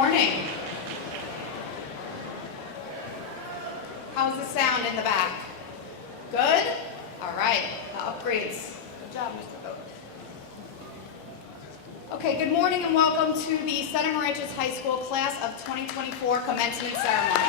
morning. How's the sound in the back? Good? All right, the upgrades. Good job, Mr. Vogt. Okay, good morning and welcome to the Moriches High School Class of 2024 Commencement Ceremony.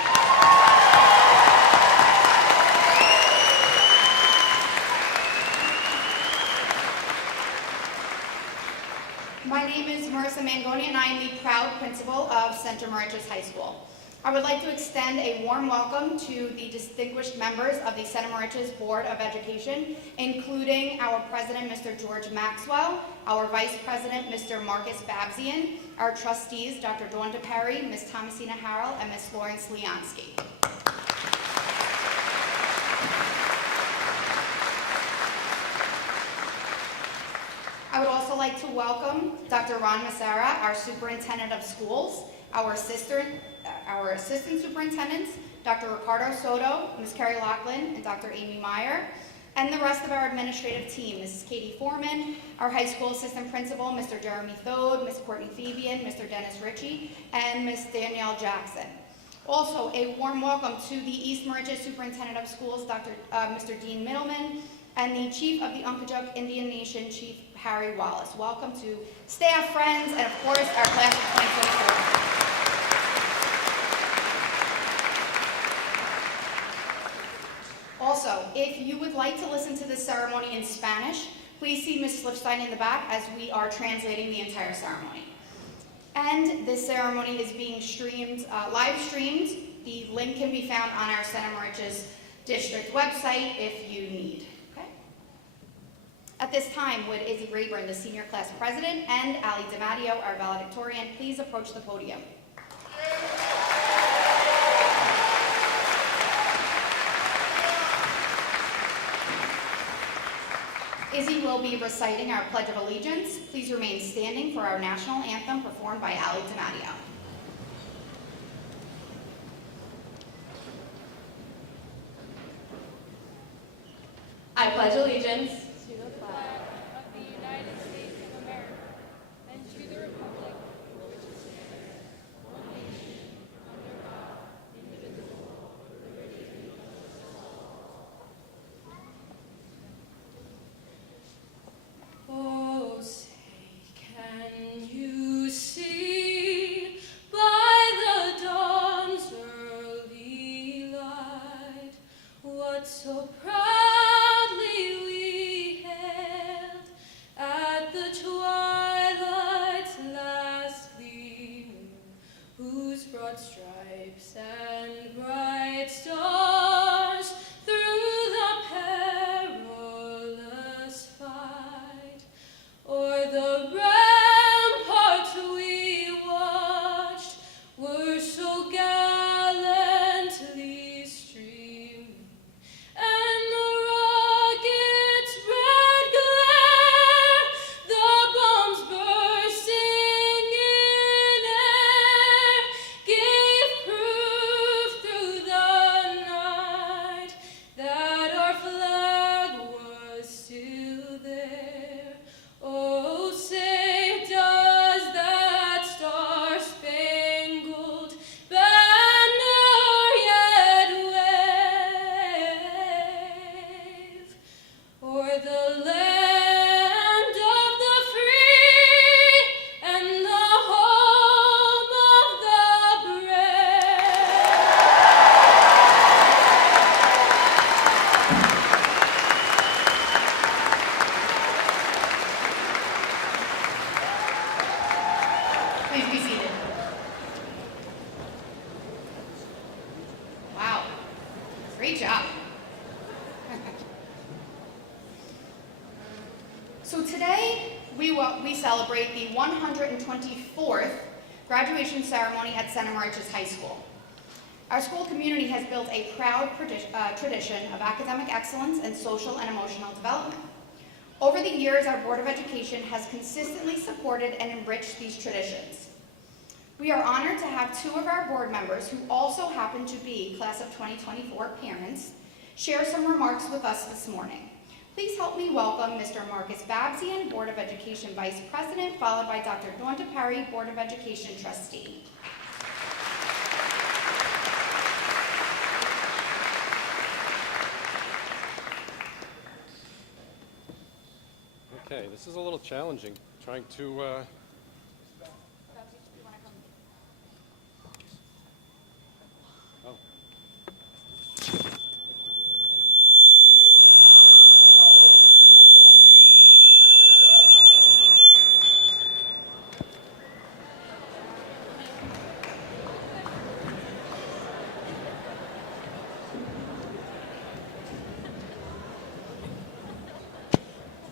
My name is Marissa Mangoni and I am the proud principal of Moriches High School. I would like to extend a warm welcome to the distinguished members of the Moriches Board of Education, including our president, Mr. George Maxwell, our vice president, Mr. Marcus Babzian, our trustees, Dr. Dawn DePerry, Ms. Thomasina Harrell, and Ms. Florence Leonsky. I would also like to welcome Dr. Ron Massara, our superintendent of schools, our assistant superintendents, Dr. Ricardo Soto, Ms. Carrie Laughlin, and Dr. Amy Meyer, and the rest of our administrative team, Mrs. Katie Foreman, our high school assistant principal, Mr. Jeremy Thode, Ms. Courtney Fabian, Mr. Dennis Ritchie, and Ms. Danielle Jackson. Also, a warm welcome to the East Moriches Superintendent of Schools, Mr. Dean Middleman, and the Chief of the Uncojuck Indian Nation, Chief Harry Wallace. Welcome to staff, friends, and of course, our class of 2024. Also, if you would like to listen to this ceremony in Spanish, please see Ms. Slipstein in the back as we are translating the entire ceremony. And this ceremony is being streamed, live streamed. The link can be found on our Moriches District website if you need. Okay? At this time, would Izzy Rayburn, the senior class president, and Ali DiMatteo, our valedictorian, please approach the podium. Izzy will be reciting our Pledge of Allegiance. Please remain standing for our national anthem performed by Ali DiMatteo. I pledge allegiance to the flag of the United States of America and to the republic for which it stands, one nation, under God, indivisible, with liberty and justice for all. Oh, say, can you see by the dawn's early light what so proudly we hailed at the twilight's last gleaming, whose broad stripes and bright stars through the perilous fight o'er the ramparts we watched were so gallantly streaming, and the rocket's red glare, the bombs bursting in air, gave proof through the night that our flag was still there. Oh, say, does that star-spangled banner yet wave o'er the land of the free and the home of the brave? Please be seated. Wow, great job. So today, we celebrate the 124th graduation ceremony at Moriches High School. Our school community has built a proud tradition of academic excellence and social and emotional development. Over the years, our Board of Education has consistently supported and enriched these traditions. We are honored to have two of our board members who also happen to be Class of 2024 parents share some remarks with us this morning. Please help me welcome Mr. Marcus Babzian, Board of Education Vice President, followed by Dr. Dawn DePerry, Board of Education Trustee. Okay, this is a little challenging, trying to, oh.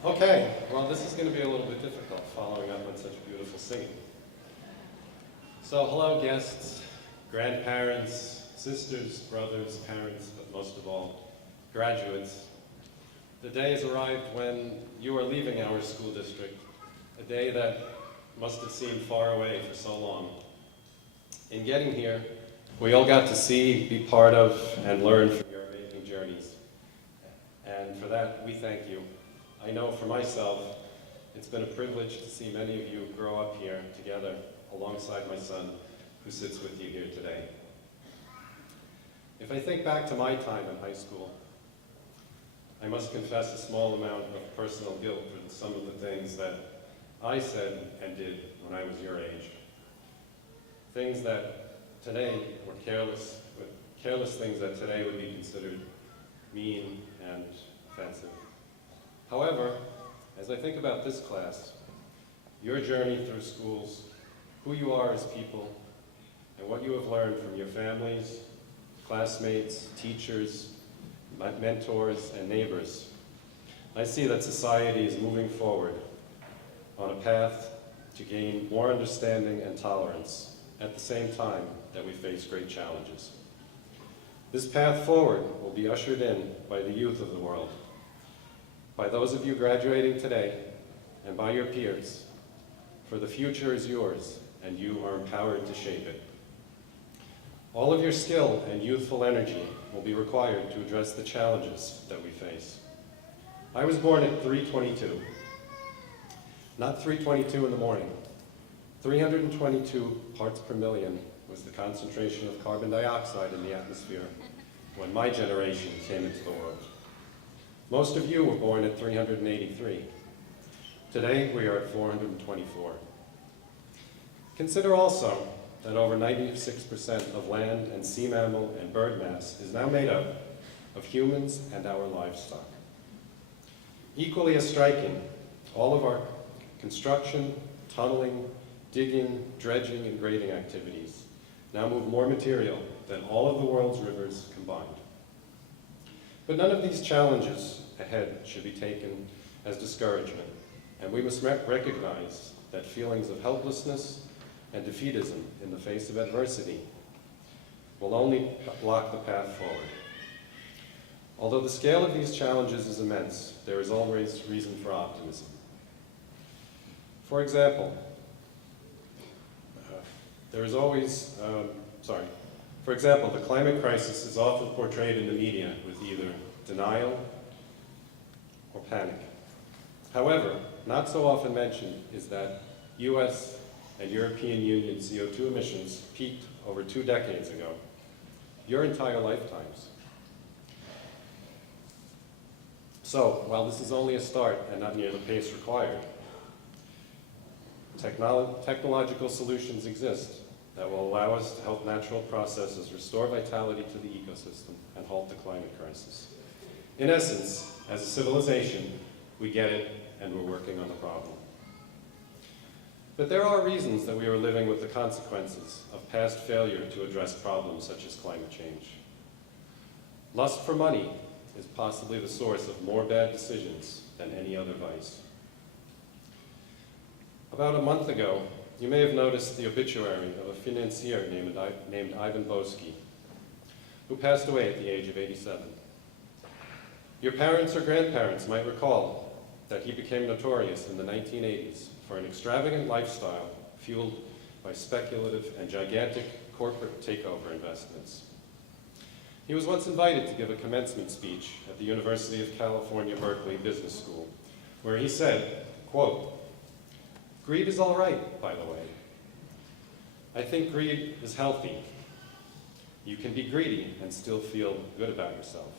Okay, well, this is going to be a little bit difficult following up on such beautiful singing. So, hello, guests, grandparents, sisters, brothers, parents, but most of all, graduates. The day has arrived when you are leaving our school district, a day that must have seemed far away for so long. In getting here, we all got to see, be part of, and learn from your amazing journeys. And for that, we thank you. I know for myself, it's been a privilege to see many of you grow up here together alongside my son, who sits with you here today. If I think back to my time in high school, I must confess a small amount of personal guilt for some of the things that I said and did when I was your age. Things that today were careless things that today would be considered mean and offensive. However, as I think about this class, your journey through schools, who you are as people, and what you have learned from your families, classmates, teachers, mentors, and neighbors, I see that society is moving forward on a path to gain more understanding and tolerance at the same time that we face great challenges. This path forward will be ushered in by the youth of the world, by those of you graduating today, and by your peers, for the future is yours, and you are empowered to shape it. All of your skill and youthful energy will be required to address the challenges that we face. I was born at 3:22, not 3:22 in the morning. 322 parts per million was the concentration of carbon dioxide in the atmosphere when my generation came into the world. Most of you were born at 383. Today, we are at 424. Consider also that over 96% of land and sea mammal and bird mass is now made up of humans and our livestock. Equally as striking, all of our construction, tunneling, digging, dredging, and grading activities now move more material than all of the world's rivers combined. But none of these challenges ahead should be taken as discouragement, and we must recognize that feelings of helplessness and defeatism in the face of adversity will only block the path forward. Although the scale of these challenges is immense, there is always reason for optimism. For example, the climate crisis is often portrayed in the media with either denial or panic. However, not so often mentioned is that US and European Union CO2 emissions peaked over 2 decades ago, your entire lifetimes. So, while this is only a start and not near the pace required, technological solutions exist that will allow us to help natural processes restore vitality to the ecosystem and halt the climate crisis. In essence, as a civilization, we get it and we're working on the problem. But there are reasons that we are living with the consequences of past failure to address problems such as climate change. Lust for money is possibly the source of more bad decisions than any other vice. About a month ago, you may have noticed the obituary of a financier named Ivan Boesky, who passed away at the age of 87. Your parents or grandparents might recall that he became notorious in the 1980s for an extravagant lifestyle fueled by speculative and gigantic corporate takeover investments. He was once invited to give a commencement speech at the University of California, Berkeley Business School, where he said, quote, "Greed is all right, by the way. I think greed is healthy. You can be greedy and still feel good about yourself."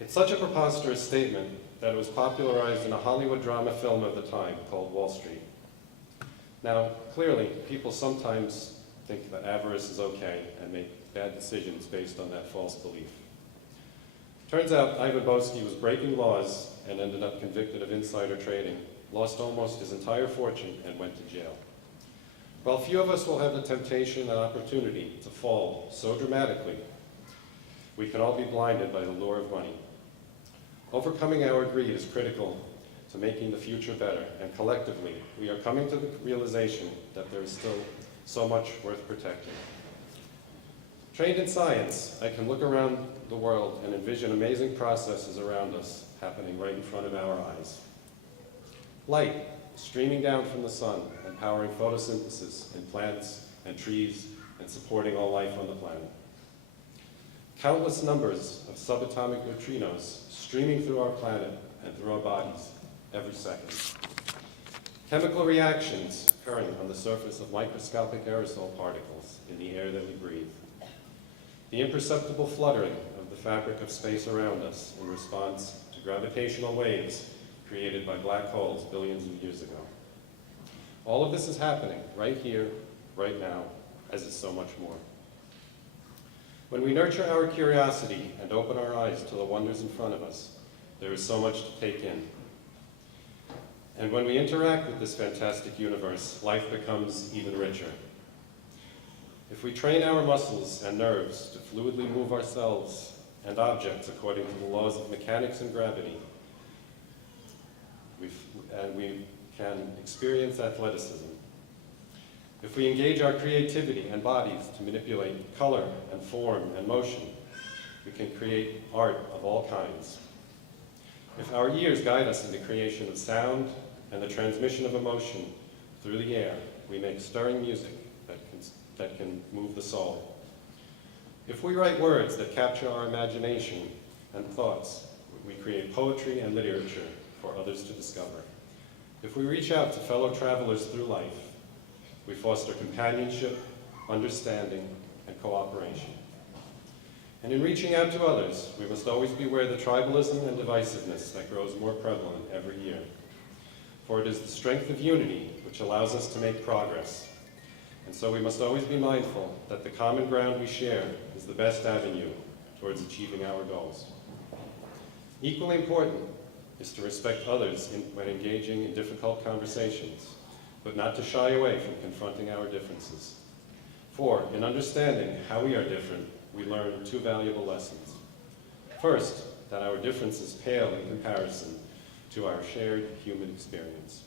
It's such a preposterous statement that it was popularized in a Hollywood drama film of the time called Wall Street. Now, clearly, people sometimes think that avarice is okay and make bad decisions based on that false belief. Turns out Ivan Boesky was breaking laws and ended up convicted of insider trading, lost almost his entire fortune, and went to jail. While few of us will have the temptation and opportunity to fall so dramatically, we can all be blinded by the lure of money. Overcoming our greed is critical to making the future better, and collectively, we are coming to the realization that there is still so much worth protecting. Trained in science, I can look around the world and envision amazing processes around us happening right in front of our eyes. Light streaming down from the sun and powering photosynthesis in plants and trees and supporting all life on the planet. Countless numbers of subatomic neutrinos streaming through our planet and through our bodies every second. Chemical reactions occurring on the surface of microscopic aerosol particles in the air that we breathe. The imperceptible fluttering of the fabric of space around us in response to gravitational waves created by black holes billions of years ago. All of this is happening right here, right now, as is so much more. When we nurture our curiosity and open our eyes to the wonders in front of us, there is so much to take in. And when we interact with this fantastic universe, life becomes even richer. If we train our muscles and nerves to fluidly move ourselves and objects according to the laws of mechanics and gravity, we can experience athleticism. If we engage our creativity and bodies to manipulate color and form and motion, we can create art of all kinds. If our ears guide us in the creation of sound and the transmission of emotion through the air, we make stirring music that can move the soul. If we write words that capture our imagination and thoughts, we create poetry and literature for others to discover. If we reach out to fellow travelers through life, we foster companionship, understanding, and cooperation. And in reaching out to others, we must always beware the tribalism and divisiveness that grows more prevalent every year. For it is the strength of unity which allows us to make progress. And so we must always be mindful that the common ground we share is the best avenue towards achieving our goals. Equally important is to respect others when engaging in difficult conversations, but not to shy away from confronting our differences. For, in understanding how we are different, we learn two valuable lessons. First, that our differences pale in comparison to our shared human experience.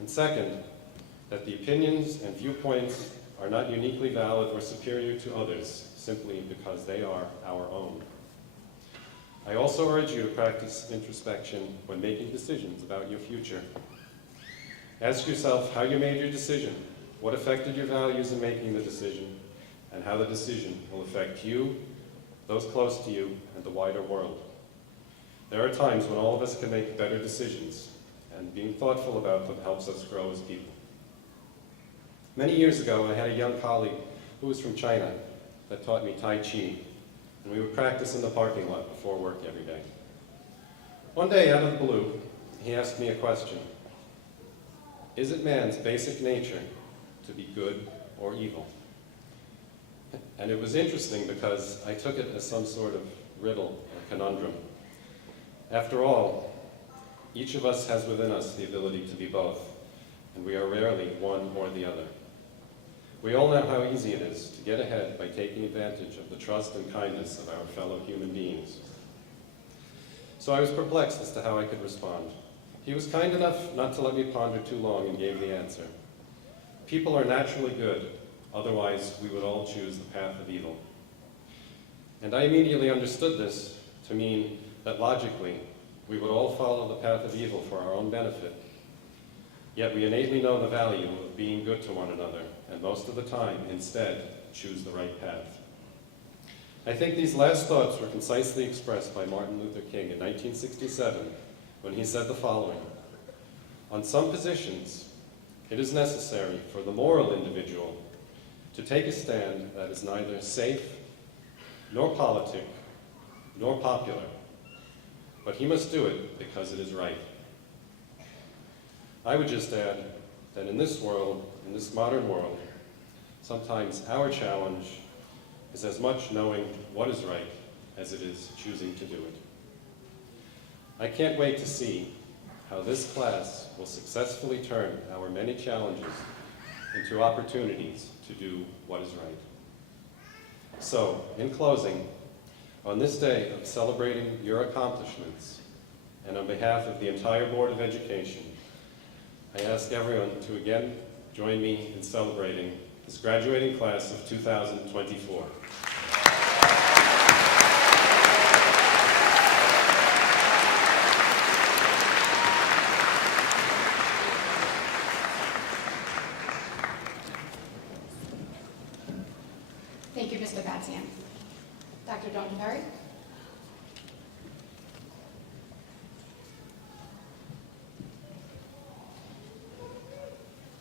And second, that the opinions and viewpoints are not uniquely valid or superior to others simply because they are our own. I also urge you to practice introspection when making decisions about your future. Ask yourself how you made your decision, what affected your values in making the decision, and how the decision will affect you, those close to you, and the wider world. There are times when all of us can make better decisions, and being thoughtful about them helps us grow as people. Many years ago, I had a young colleague who was from China that taught me Tai Chi, and we would practice in the parking lot before work every day. One day, out of the blue, he asked me a question. Is it man's basic nature to be good or evil? And it was interesting because I took it as some sort of riddle or conundrum. After all, each of us has within us the ability to be both, and we are rarely one or the other. We all know how easy it is to get ahead by taking advantage of the trust and kindness of our fellow human beings. So I was perplexed as to how I could respond. He was kind enough not to let me ponder too long and gave the answer. People are naturally good, otherwise we would all choose the path of evil. And I immediately understood this to mean that logically, we would all follow the path of evil for our own benefit. Yet we innately know the value of being good to one another, and most of the time, instead, choose the right path. I think these last thoughts were concisely expressed by Martin Luther King in 1967, when he said the following: "On some positions, it is necessary for the moral individual to take a stand that is neither safe, nor politic, nor popular, but he must do it because it is right. I would just add that in this world, in this modern world, sometimes our challenge is as much knowing what is right as it is choosing to do it. I can't wait to see how this class will successfully turn our many challenges into opportunities to do what is right. So, in closing, on this day of celebrating your accomplishments, and on behalf of the entire Board of Education, I ask everyone to again join me in celebrating this graduating class of 2024. Thank you, Mr. Batsian. Dr. Donberry?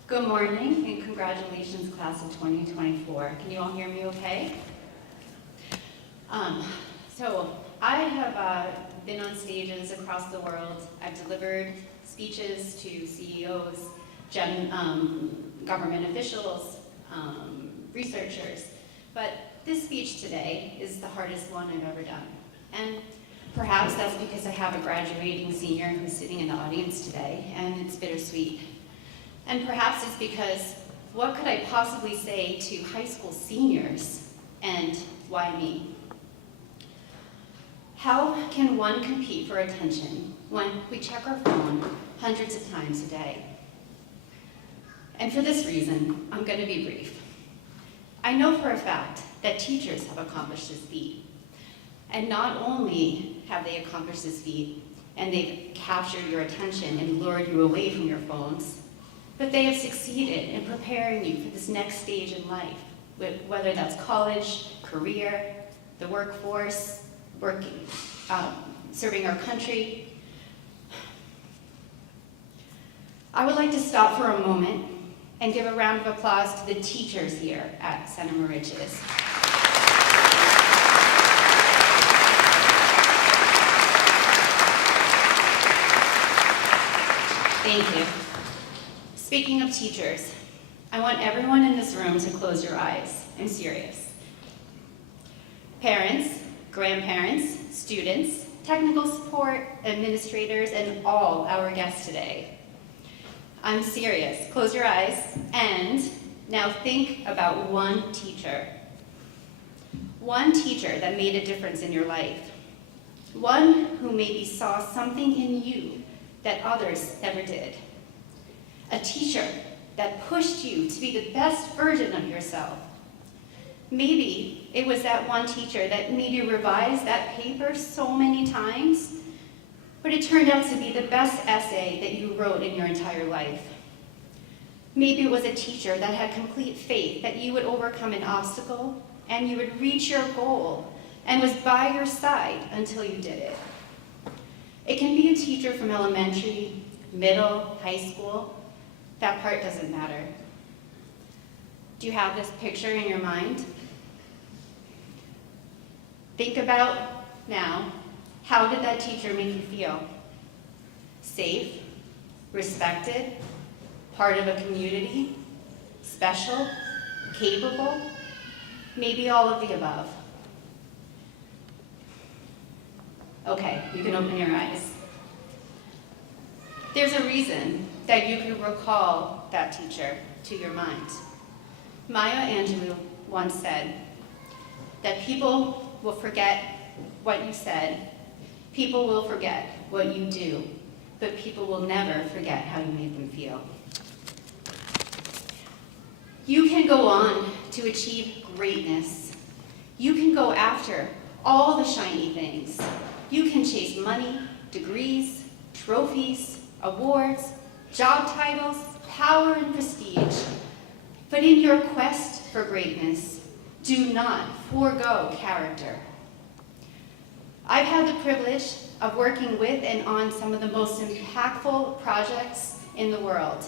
Good morning and congratulations, class of 2024. Can you all hear me okay? So I have been on stages across the world. I've delivered speeches to CEOs, government officials, researchers, but this speech today is the hardest one I've ever done. And perhaps that's because I have a graduating senior who's sitting in the audience today, and it's bittersweet. And perhaps it's because what could I possibly say to high school seniors, and why me? How can one compete for attention when we check our phone hundreds of times a day? And for this reason, I'm going to be brief. I know for a fact that teachers have accomplished this feat. And not only have they accomplished this feat, and they've captured your attention and lured you away from your phones, but they have succeeded in preparing you for this next stage in life, whether that's college, career, the workforce, working, serving our country. I would like to stop for a moment and give a round of applause to the teachers here at Center Moriches. Thank you. Speaking of teachers, I want everyone in this room to close your eyes. I'm serious. Parents, grandparents, students, technical support, administrators, and all our guests today. I'm serious. Close your eyes and now think about one teacher. One teacher that made a difference in your life. One who maybe saw something in you that others never did. A teacher that pushed you to be the best version of yourself. Maybe it was that one teacher that made you revise that paper so many times, but it turned out to be the best essay that you wrote in your entire life. Maybe it was a teacher that had complete faith that you would overcome an obstacle and you would reach your goal and was by your side until you did it. It can be a teacher from elementary, middle, high school. That part doesn't matter. Do you have this picture in your mind? Think about now, how did that teacher make you feel? Safe, respected, part of a community, special, capable, maybe all of the above. Okay, you can open your eyes. There's a reason that you can recall that teacher to your mind. Maya Angelou once said that people will forget what you said, people will forget what you do, but people will never forget how you made them feel. You can go on to achieve greatness. You can go after all the shiny things. You can chase money, degrees, trophies, awards, job titles, power, and prestige. But in your quest for greatness, do not forego character. I've had the privilege of working with and on some of the most impactful projects in the world.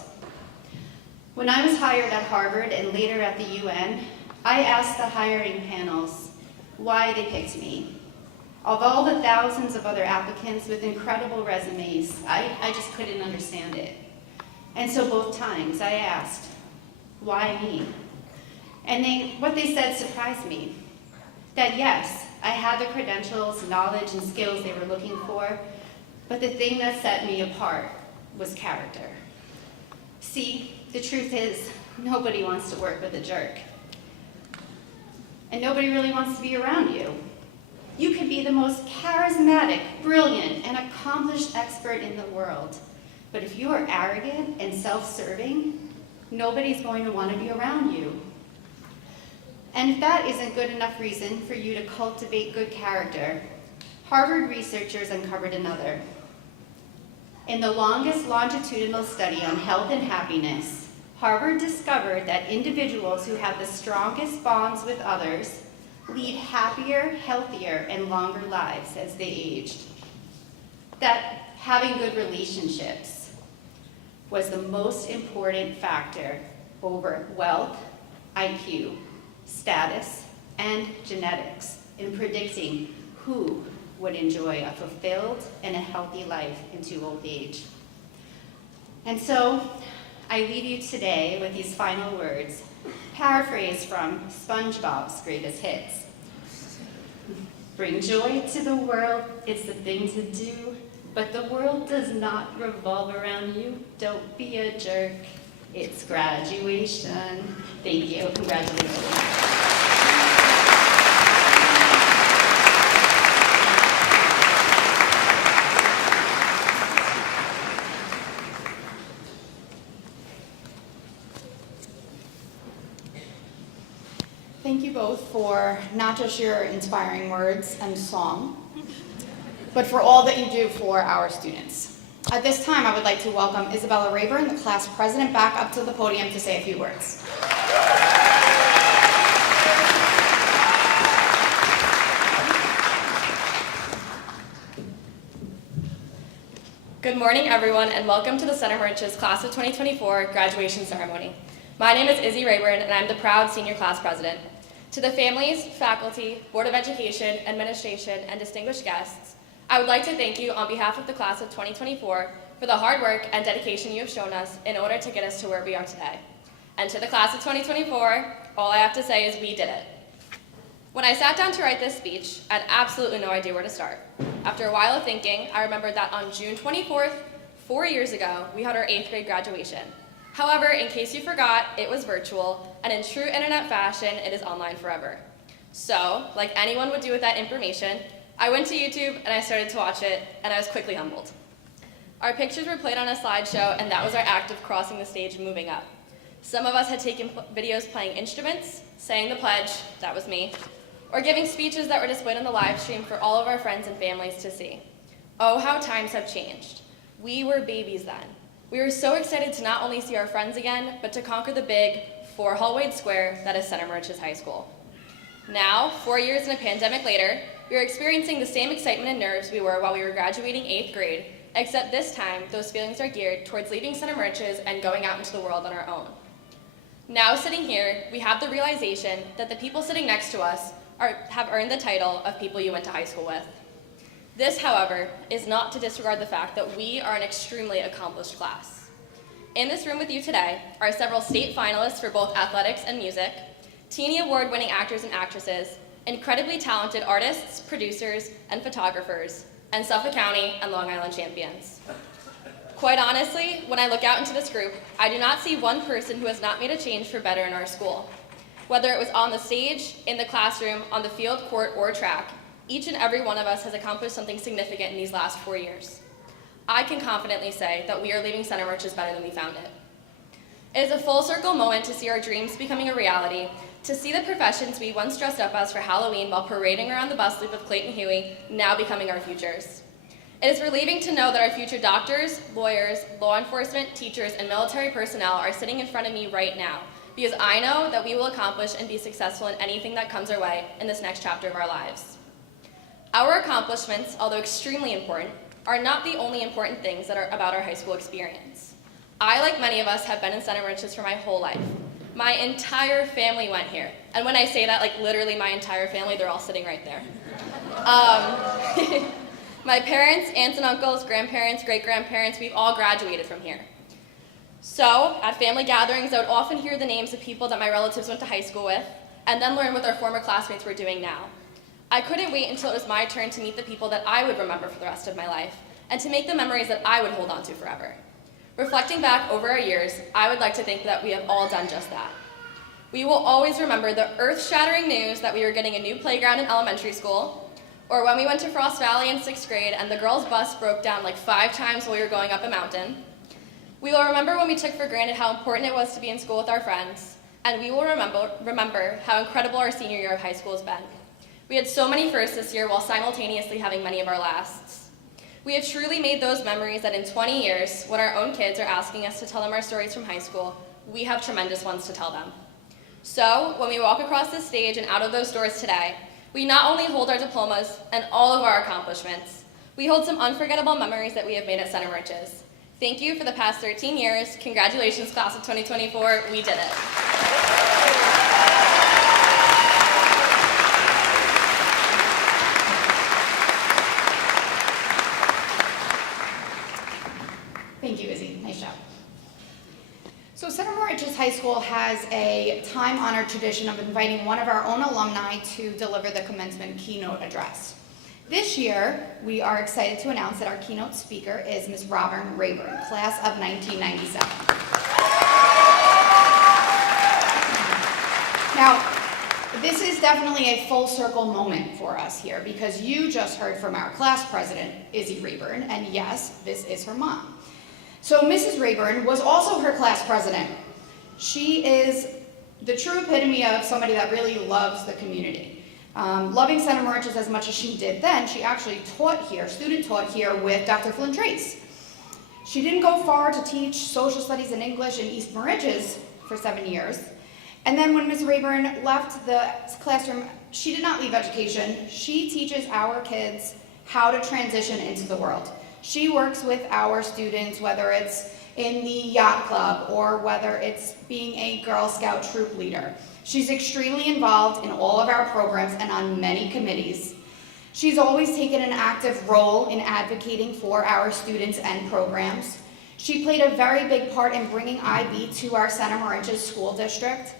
When I was hired at Harvard and later at the UN, I asked the hiring panels why they picked me. Of all the thousands of other applicants with incredible resumes, I just couldn't understand it. And so both times I asked, why me? And what they said surprised me. That yes, I had the credentials, knowledge, and skills they were looking for, but the thing that set me apart was character. See, the truth is, nobody wants to work with a jerk. And nobody really wants to be around you. You could be the most charismatic, brilliant, and accomplished expert in the world. But if you are arrogant and self-serving, nobody's going to want to be around you. And if that isn't good enough reason for you to cultivate good character, Harvard researchers uncovered another. In the longest longitudinal study on health and happiness, Harvard discovered that individuals who have the strongest bonds with others lead happier, healthier, and longer lives as they aged. That having good relationships was the most important factor over wealth, IQ, status, and genetics in predicting who would enjoy a fulfilled and a healthy life into old age. And so, I leave you today with these final words, paraphrased from SpongeBob's greatest hits. Bring joy to the world, it's the thing to do, but the world does not revolve around you. Don't be a jerk. It's graduation. Thank you. Congratulations. Thank you both for not just your inspiring words and song, but for all that you do for our students. At this time, I would like to welcome Isabella Rayburn, the class president, back up to the podium to say a few words. Good morning, everyone, and welcome to the Center Moriches Class of 2024 graduation ceremony. My name is Izzy Rayburn, and I'm the proud senior class president. To the families, faculty, Board of Education, administration, and distinguished guests, I would like to thank you on behalf of the class of 2024 for the hard work and dedication you have shown us in order to get us to where we are today. And to the class of 2024, all I have to say is we did it. When I sat down to write this speech, I had absolutely no idea where to start. After a while of thinking, I remembered that on June 24th, 4 years ago, we had our 8th grade graduation. However, in case you forgot, it was virtual, and in true internet fashion, it is online forever. So, like anyone would do with that information, I went to YouTube and I started to watch it, and I was quickly humbled. Our pictures were played on a slideshow, and that was our act of crossing the stage and moving up. Some of us had taken videos playing instruments, saying the pledge, that was me, or giving speeches that were displayed on the live stream for all of our friends and families to see. Oh, how times have changed. We were babies then. We were so excited to not only see our friends again, but to conquer the big 4-hallwayed square that is Center Moriches High School. Now, 4 years and a pandemic later, we are experiencing the same excitement and nerves we were while we were graduating 8th grade, except this time, those feelings are geared towards leaving Center Moriches and going out into the world on our own. Now, sitting here, we have the realization that the people sitting next to us have earned the title of people you went to high school with. This, however, is not to disregard the fact that we are an extremely accomplished class. In this room with you today are several state finalists for both athletics and music, Teenie Award-winning actors and actresses, incredibly talented artists, producers, and photographers, and Suffolk County and Long Island champions. Quite honestly, when I look out into this group, I do not see one person who has not made a change for better in our school. Whether it was on the stage, in the classroom, on the field, court, or track, each and every one of us has accomplished something significant in these last 4 years. I can confidently say that we are leaving Center Moriches better than we found it. It is a full circle moment to see our dreams becoming a reality, to see the professions we once dressed up as for Halloween while parading around the bus loop with Clayton Huey now becoming our futures. It is relieving to know that our future doctors, lawyers, law enforcement, teachers, and military personnel are sitting in front of me right now, because I know that we will accomplish and be successful in anything that comes our way in this next chapter of our lives. Our accomplishments, although extremely important, are not the only important things that are about our high school experience. I, like many of us, have been in Center Moriches for my whole life. My entire family went here. And when I say that, like literally my entire family, they're all sitting right there. My parents, aunts and uncles, grandparents, great-grandparents, we've all graduated from here. So, at family gatherings, I would often hear the names of people that my relatives went to high school with, and then learn what their former classmates were doing now. I couldn't wait until it was my turn to meet the people that I would remember for the rest of my life, and to make the memories that I would hold on to forever. Reflecting back over our years, I would like to think that we have all done just that. We will always remember the earth-shattering news that we were getting a new playground in elementary school, or when we went to Frost Valley in 6th grade and the girls' bus broke down like 5 times while we were going up a mountain. We will remember when we took for granted how important it was to be in school with our friends, and we will remember how incredible our senior year of high school has been. We had so many firsts this year while simultaneously having many of our lasts. We have truly made those memories that in 20 years, when our own kids are asking us to tell them our stories from high school, we have tremendous ones to tell them. So, when we walk across this stage and out of those doors today, we not only hold our diplomas and all of our accomplishments, we hold some unforgettable memories that we have made at Center Moriches. Thank you for the past 13 years. Congratulations, class of 2024. We did it. Thank you, Izzy. Nice job. So Center Moriches High School has a time-honored tradition of inviting one of our own alumni to deliver the commencement keynote address. This year, we are excited to announce that our keynote speaker is Ms. Robin Rayburn, class of 1997. Now, this is definitely a full circle moment for us here because you just heard from our class president, Izzy Rayburn, and yes, this is her mom. So Mrs. Rayburn was also her class president. She is the true epitome of somebody that really loves the community. Loving Center Moriches as much as she did then, she actually student taught here with Dr. Flynn Trace. She didn't go far to teach social studies and English in East Moriches for 7 years. And then when Ms. Rayburn left the classroom, she did not leave education. She teaches our kids how to transition into the world. She works with our students, whether it's in the yacht club or whether it's being a Girl Scout troop leader. She's extremely involved in all of our programs and on many committees. She's always taken an active role in advocating for our students and programs. She played a very big part in bringing IB to our Center Moriches School District.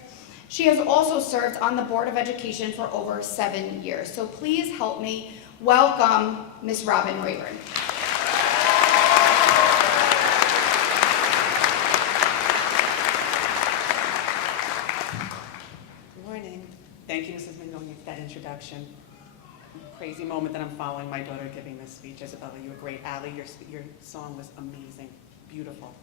She has also served on the Board of Education for over 7 years. So please help me welcome Ms. Robin Rayburn. Thank you, Mrs. Mignon, for that introduction. Crazy moment that I'm following my daughter giving this speech. Isabella, you were great. Allie, your song was amazing, beautiful.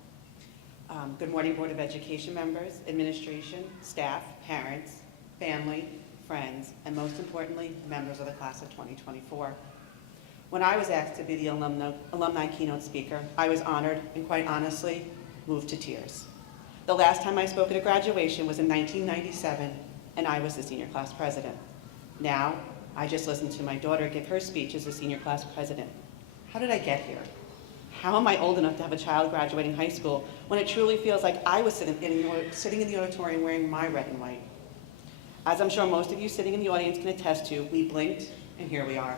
Good morning, Board of Education members, administration, staff, parents, family, friends, and most importantly, members of the class of 2024. When I was asked to be the alumni keynote speaker, I was honored and quite honestly, moved to tears. The last time I spoke at a graduation was in 1997, and I was the senior class president. Now, I just listened to my daughter give her speech as the senior class president. How did I get here? How am I old enough to have a child graduating high school when it truly feels like I was sitting in the auditorium wearing my red and white? As I'm sure most of you sitting in the audience can attest to, we blinked and here we are.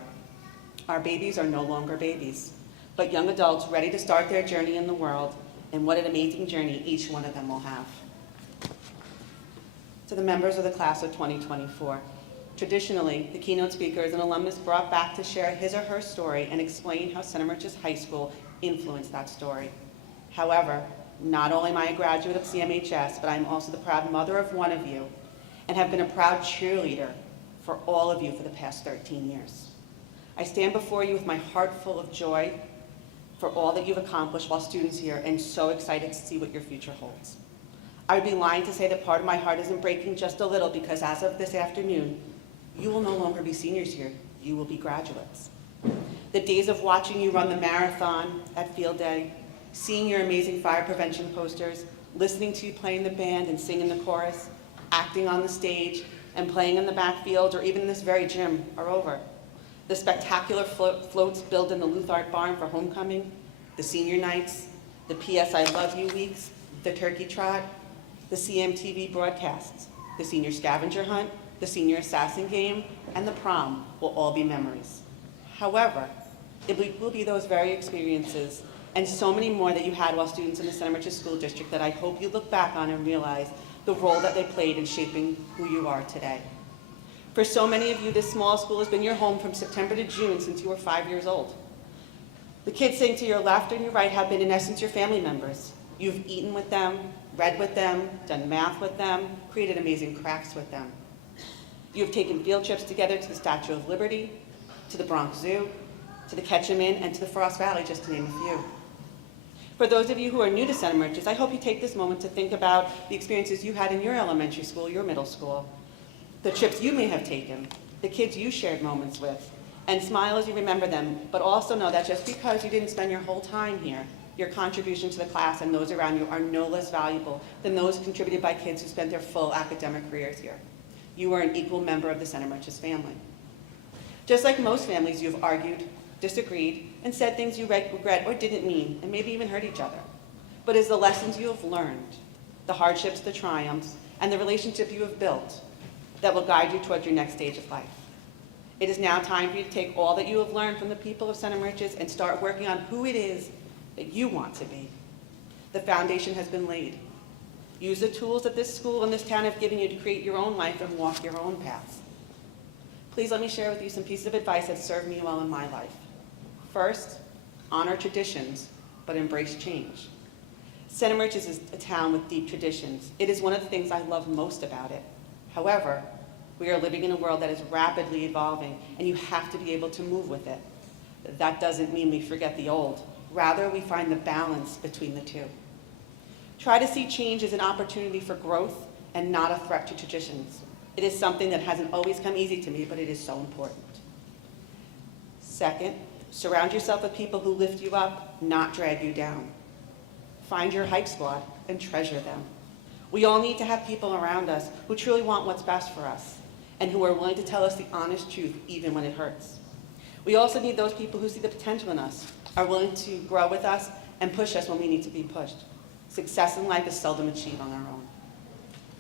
Our babies are no longer babies, but young adults ready to start their journey in the world, and what an amazing journey each one of them will have. To the members of the class of 2024. Traditionally, the keynote speaker is an alumnus brought back to share his or her story and explain how Center Moriches High School influenced that story. However, not only am I a graduate of CMHS, but I'm also the proud mother of one of you and have been a proud cheerleader for all of you for the past 13 years. I stand before you with my heart full of joy for all that you've accomplished while students here and so excited to see what your future holds. I would be lying to say that part of my heart isn't breaking just a little because as of this afternoon, you will no longer be seniors here, you will be graduates. The days of watching you run the marathon at field day, seeing your amazing fire prevention posters, listening to you play in the band and sing in the chorus, acting on the stage, and playing in the backfield or even in this very gym are over. The spectacular floats built in the Luthart barn for homecoming, the senior nights, the PS I Love You weeks, the turkey trot, the CMTV broadcasts, the senior scavenger hunt, the senior assassin game, and the prom will all be memories. However, it will be those very experiences and so many more that you had while students in the Center Moriches School District that I hope you look back on and realize the role that they played in shaping who you are today. For so many of you, this small school has been your home from September to June since you were 5 years old. The kids sitting to your left and your right have been, in essence, your family members. You've eaten with them, read with them, done math with them, created amazing crafts with them. You have taken field trips together to the Statue of Liberty, to the Bronx Zoo, to the Ketchum Inn, and to the Frost Valley, just to name a few. For those of you who are new to Center Moriches, I hope you take this moment to think about the experiences you had in your elementary school, your middle school, the trips you may have taken, the kids you shared moments with, and smile as you remember them, but also know that just because you didn't spend your whole time here, your contribution to the class and those around you are no less valuable than those contributed by kids who spent their full academic careers here. You are an equal member of the Center Moriches family. Just like most families, you've argued, disagreed, and said things you regret or didn't mean, and maybe even hurt each other. But it's the lessons you have learned, the hardships, the triumphs, and the relationship you have built that will guide you toward your next stage of life. It is now time for you to take all that you have learned from the people of Center Moriches and start working on who it is that you want to be. The foundation has been laid. Use the tools that this school and this town have given you to create your own life and walk your own paths. Please let me share with you some pieces of advice that served me well in my life. First, honor traditions, but embrace change. Center Moriches is a town with deep traditions. It is one of the things I love most about it. However, we are living in a world that is rapidly evolving, and you have to be able to move with it. That doesn't mean we forget the old. Rather, we find the balance between the two. Try to see change as an opportunity for growth and not a threat to traditions. It is something that hasn't always come easy to me, but it is so important. Second, surround yourself with people who lift you up, not drag you down. Find your hype squad and treasure them. We all need to have people around us who truly want what's best for us and who are willing to tell us the honest truth even when it hurts. We also need those people who see the potential in us, are willing to grow with us, and push us when we need to be pushed. Success in life is seldom achieved on our own.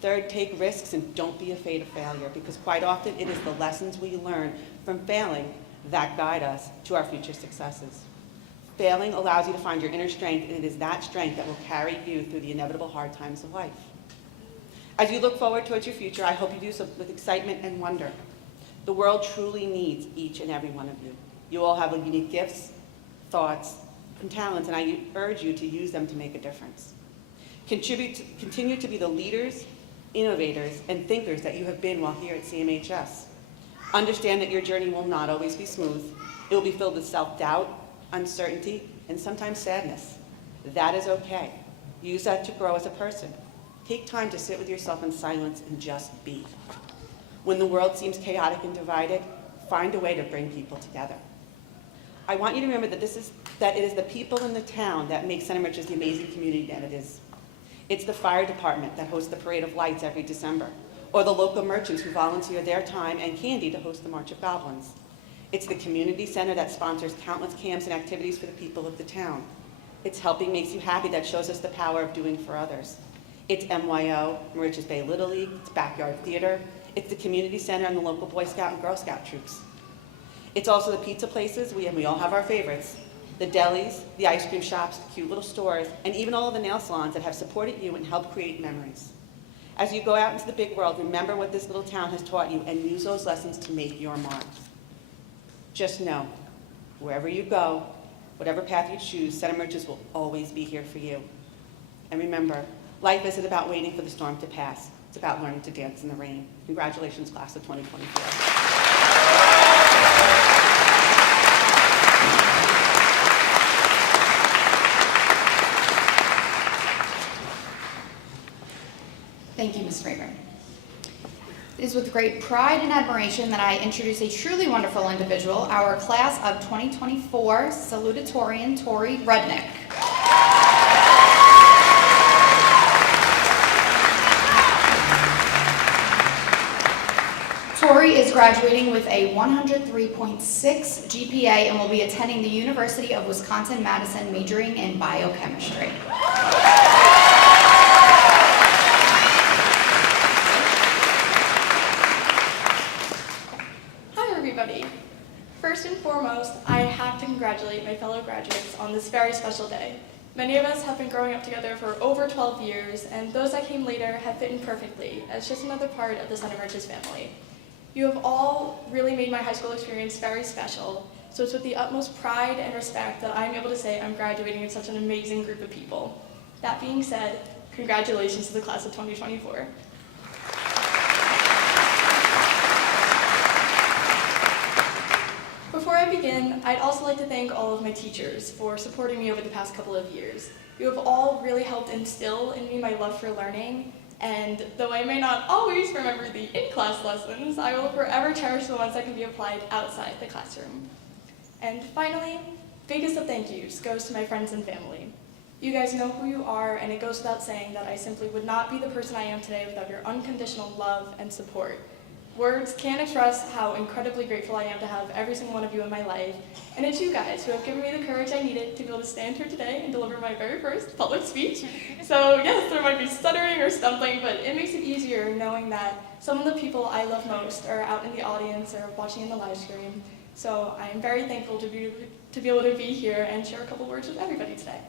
Third, take risks and don't be afraid of failure, because quite often it is the lessons we learn from failing that guide us to our future successes. Failing allows you to find your inner strength, and it is that strength that will carry you through the inevitable hard times of life. As you look forward towards your future, I hope you do so with excitement and wonder. The world truly needs each and every one of you. You all have unique gifts, thoughts, and talents, and I urge you to use them to make a difference. Continue to be the leaders, innovators, and thinkers that you have been while here at CMHS. Understand that your journey will not always be smooth. It will be filled with self-doubt, uncertainty, and sometimes sadness. That is okay. Use that to grow as a person. Take time to sit with yourself in silence and just be. When the world seems chaotic and divided, find a way to bring people together. I want you to remember that it is the people in the town that make Center Moriches the amazing community that it is. It's the fire department that hosts the Parade of Lights every December, or the local merchants who volunteer their time and candy to host the March of Goblins. It's the community center that sponsors countless camps and activities for the people of the town. It's Helping Makes You Happy that shows us the power of doing for others. It's MYO, Moriches Bay Little League, it's Backyard Theater, it's the community center and the local Boy Scout and Girl Scout troops. It's also the pizza places, we all have our favorites, the delis, the ice cream shops, the cute little stores, and even all of the nail salons that have supported you and helped create memories. As you go out into the big world, remember what this little town has taught you and use those lessons to make your mark. Just know, wherever you go, whatever path you choose, Center Moriches will always be here for you. And remember, life isn't about waiting for the storm to pass. It's about learning to dance in the rain. Congratulations, class of 2024. Thank you, Ms. Rayburn. It is with great pride and admiration that I introduce a truly wonderful individual, our class of 2024 salutatorian, Tori Rudnick. Tori is graduating with a 103.6 GPA and will be attending the University of Wisconsin-Madison majoring in biochemistry. Hi everybody. First and foremost, special day. Many of us have been growing up together for over 12 years, and those that came later have fit in perfectly as just another part of the Center Moriches family. You have all really made my high school experience very special, so it's with the utmost pride and respect that I'm able to say I'm graduating with such an amazing group of people. That being said, congratulations to the class of 2024. Before I begin, I'd also like to thank all of my teachers for supporting me over the past couple of years. You have all really helped instill in me my love for learning, and though I may not always remember the in-class lessons, I will forever cherish the ones that can be applied outside the classroom. And finally, biggest of thank yous goes to my friends and family. You guys know who you are, and it goes without saying that I simply would not be the person I am today without your unconditional love and support. Words can't express how incredibly grateful I am to have every single one of you in my life, and it's you guys who have given me the courage I needed to be able to stand here today and deliver my very first public speech. So yes, there might be stuttering or stumbling, but it makes it easier knowing that some of the people I love most are out in the audience or watching in the live stream. So I am very thankful to be able to be here and share a couple words with everybody today.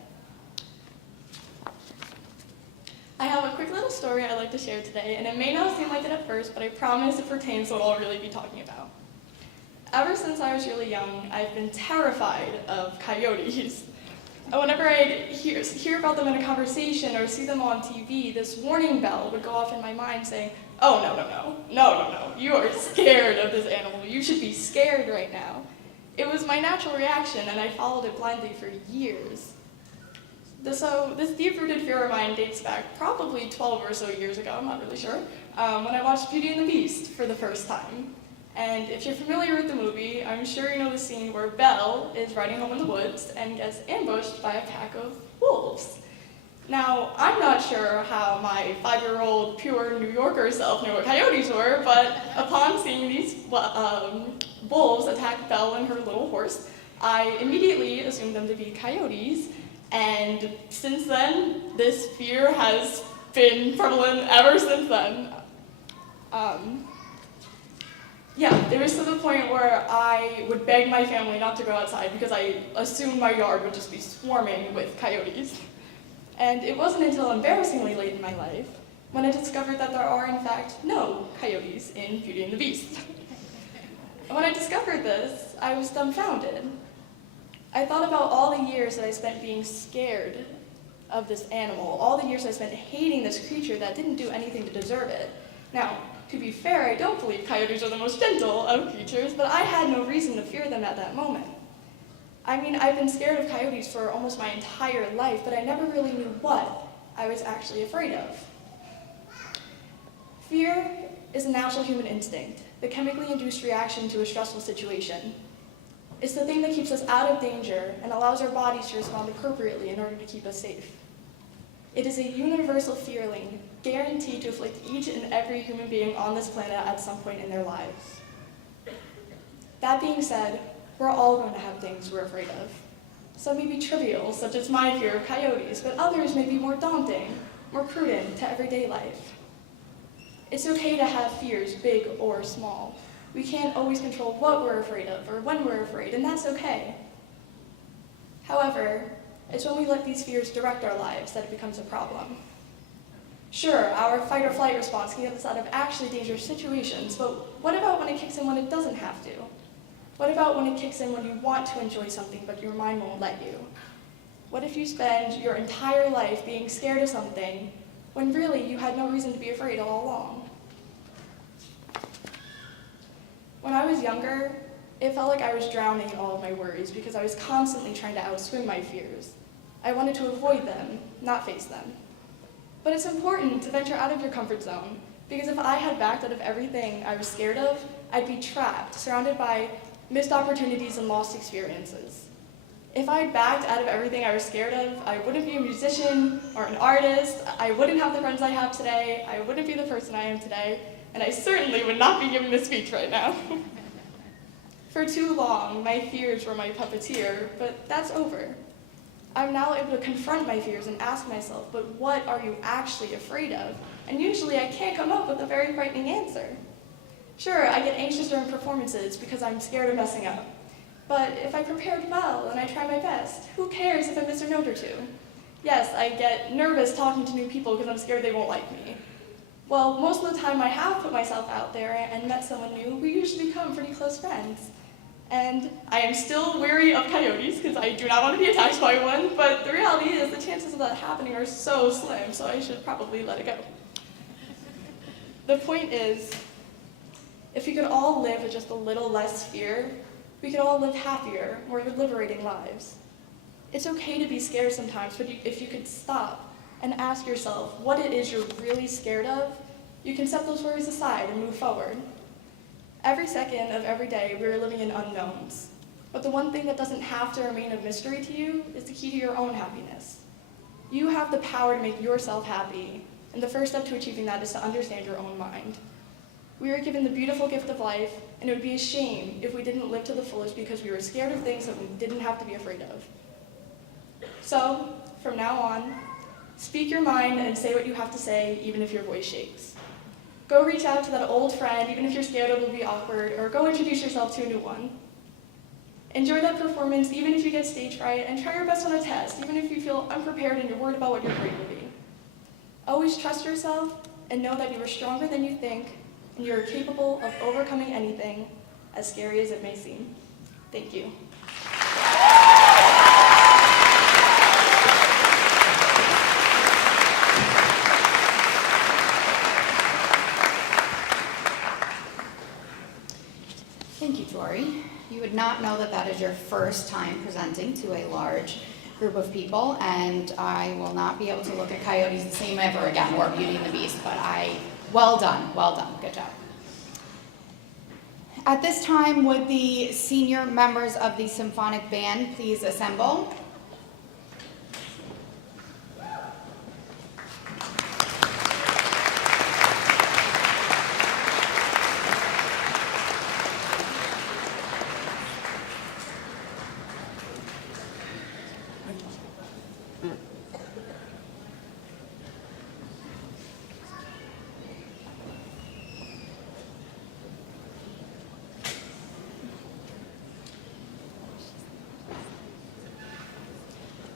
I have a quick little story I'd like to share today, and it may not seem like it at first, but I promise it pertains to what I'll really be talking about. Ever since I was really young, I've been terrified of coyotes. And whenever I'd hear about them in a conversation or see them on TV, this warning bell would go off in my mind saying, oh, no, you are scared of this animal. You should be scared right now. It was my natural reaction, and I followed it blindly for years. So this deep-rooted fear of mine dates back probably 12 or so years ago, I'm not really sure, when I watched Beauty and the Beast for the first time. And if you're familiar with the movie, I'm sure you know the scene where Belle is riding home in the woods and gets ambushed by a pack of wolves. Now, I'm not sure how my 5-year-old pure New Yorker self knew what coyotes were, but upon seeing these wolves attack Belle and her little horse, I immediately assumed them to be coyotes. And since then, this fear has been prevalent ever since then. It was to the point where I would beg my family not to go outside because I assumed my yard would just be swarming with coyotes. And it wasn't until embarrassingly late in my life when I discovered that there are, in fact, no coyotes in Beauty and the Beast. When I discovered this, I was dumbfounded. I thought about all the years that I spent being scared of this animal, all the years I spent hating this creature that didn't do anything to deserve it. Now, to be fair, I don't believe coyotes are the most gentle of creatures, but I had no reason to fear them at that moment. I mean, I've been scared of coyotes for almost my entire life, but I never really knew what I was actually afraid of. Fear is a natural human instinct, the chemically induced reaction to a stressful situation. It's the thing that keeps us out of danger and allows our bodies to respond appropriately in order to keep us safe. It is a universal feeling guaranteed to afflict each and every human being on this planet at some point in their lives. That being said, we're all going to have things we're afraid of. Some may be trivial, such as my fear of coyotes, but others may be more daunting, more prudent to everyday life. It's okay to have fears, big or small. We can't always control what we're afraid of or when we're afraid, and that's okay. However, it's when we let these fears direct our lives that it becomes a problem. Sure, our fight or flight response can get us out of actually dangerous situations, but what about when it kicks in when it doesn't have to? What about when it kicks in when you want to enjoy something but your mind won't let you? What if you spend your entire life being scared of something when really you had no reason to be afraid all along? When I was younger, it felt like I was drowning in all of my worries because I was constantly trying to outswim my fears. I wanted to avoid them, not face them. But it's important to venture out of your comfort zone because if I had backed out of everything I was scared of, I'd be trapped, surrounded by missed opportunities and lost experiences. If I'd backed out of everything I was scared of, I wouldn't be a musician or an artist, I wouldn't have the friends I have today, I wouldn't be the person I am today, and I certainly would not be giving this speech right now. For too long, my fears were my puppeteer, but that's over. I'm now able to confront my fears and ask myself, but what are you actually afraid of? And usually I can't come up with a very frightening answer. Sure, I get anxious during performances because I'm scared of messing up. But if I prepared well and I try my best, who cares if I miss a note or two? Yes, I get nervous talking to new people because I'm scared they won't like me. Well, most of the time I have put myself out there and met someone new, we usually become pretty close friends. And I am still wary of coyotes because I do not want to be attacked by one, but the reality is the chances of that happening are so slim, so I should probably let it go. The point is, if we could all live with just a little less fear, we could all live happier, more liberating lives. It's okay to be scared sometimes, but if you could stop and ask yourself what it is you're really scared of, you can set those worries aside and move forward. Every second of every day, we're living in unknowns. But the one thing that doesn't have to remain a mystery to you is the key to your own happiness. You have the power to make yourself happy, and the first step to achieving that is to understand your own mind. We are given the beautiful gift of life, and it would be a shame if we didn't live to the fullest because we were scared of things that we didn't have to be afraid of. So, from now on, speak your mind and say what you have to say, even if your voice shakes. Go reach out to that old friend, even if you're scared it will be awkward, or go introduce yourself to a new one. Enjoy that performance, even if you get stage fright, and try your best on a test, even if you feel unprepared and you're worried about what your grade will be. Always trust yourself and know that you are stronger than you think, and you are capable of overcoming anything, as scary as it may seem. Thank you. Thank you, Tori. You would not know that that is your first time presenting to a large group of people, and I will not be able to look at coyotes the same ever again, or Beauty and the Beast, but well done, good job. At this time, would the senior members of the symphonic band please assemble?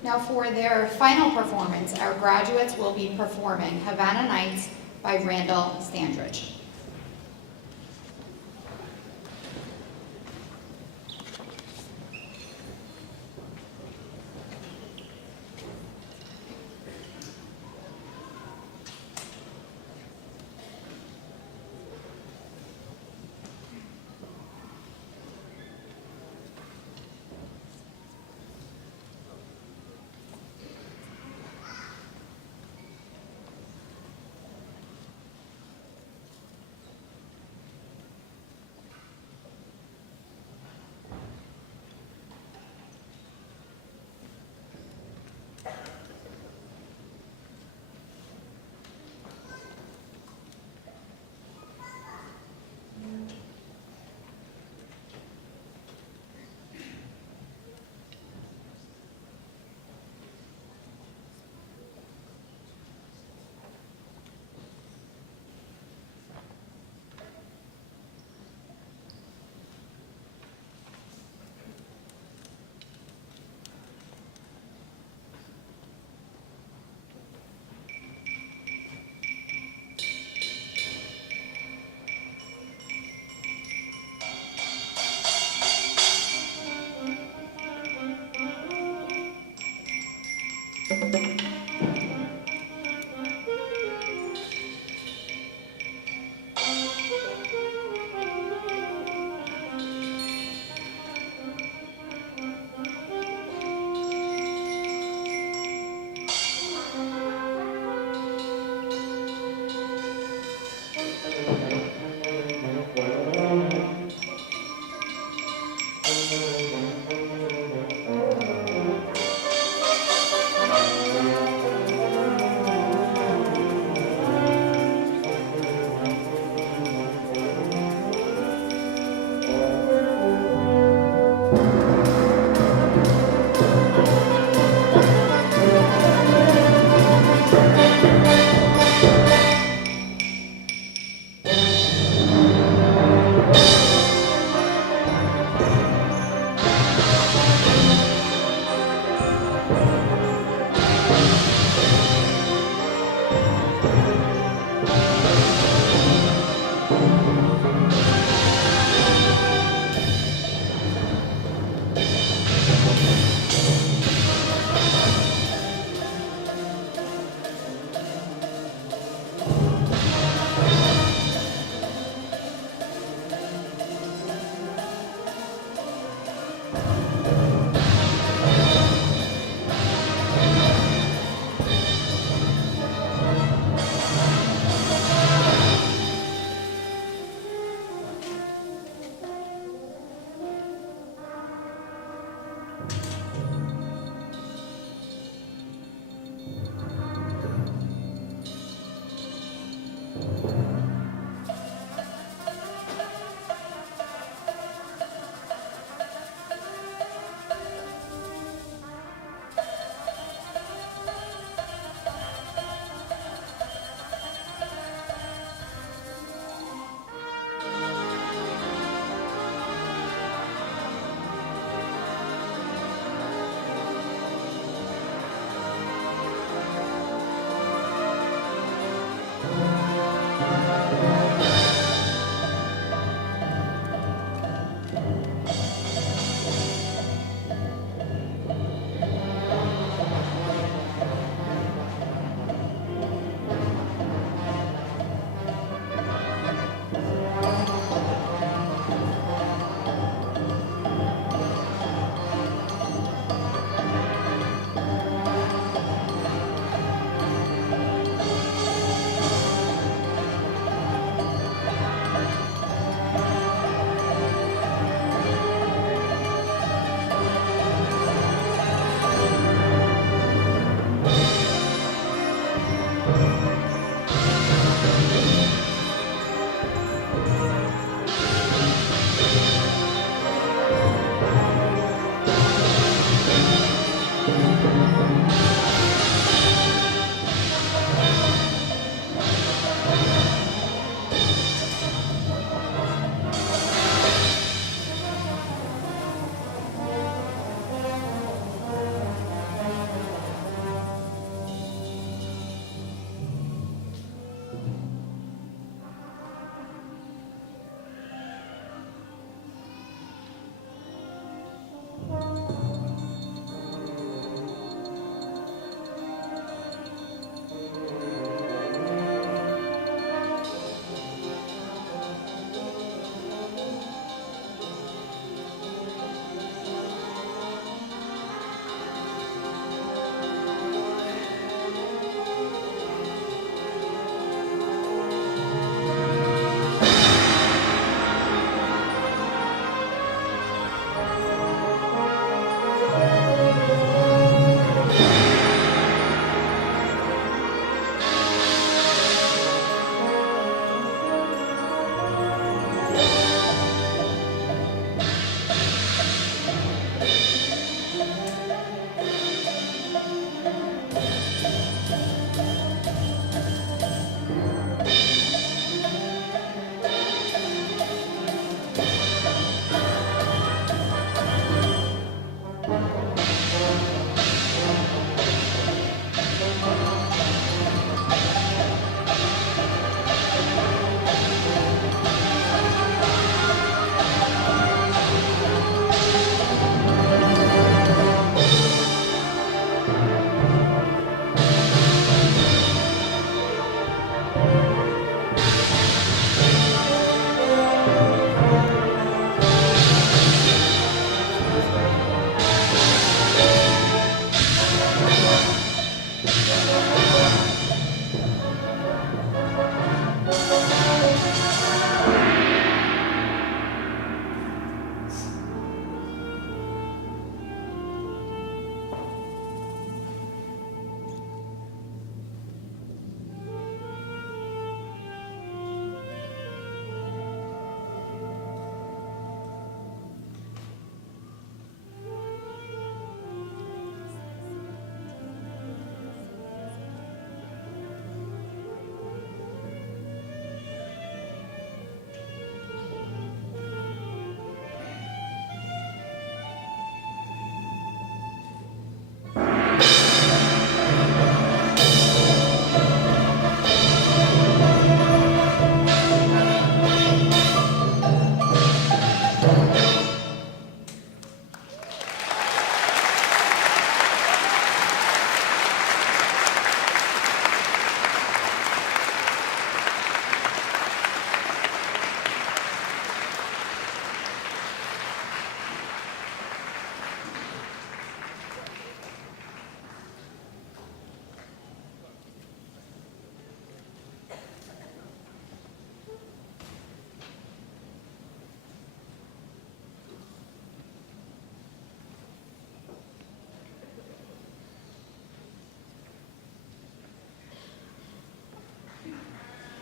Now for their final performance, our graduates will be performing Havana Nights by Randall Standridge.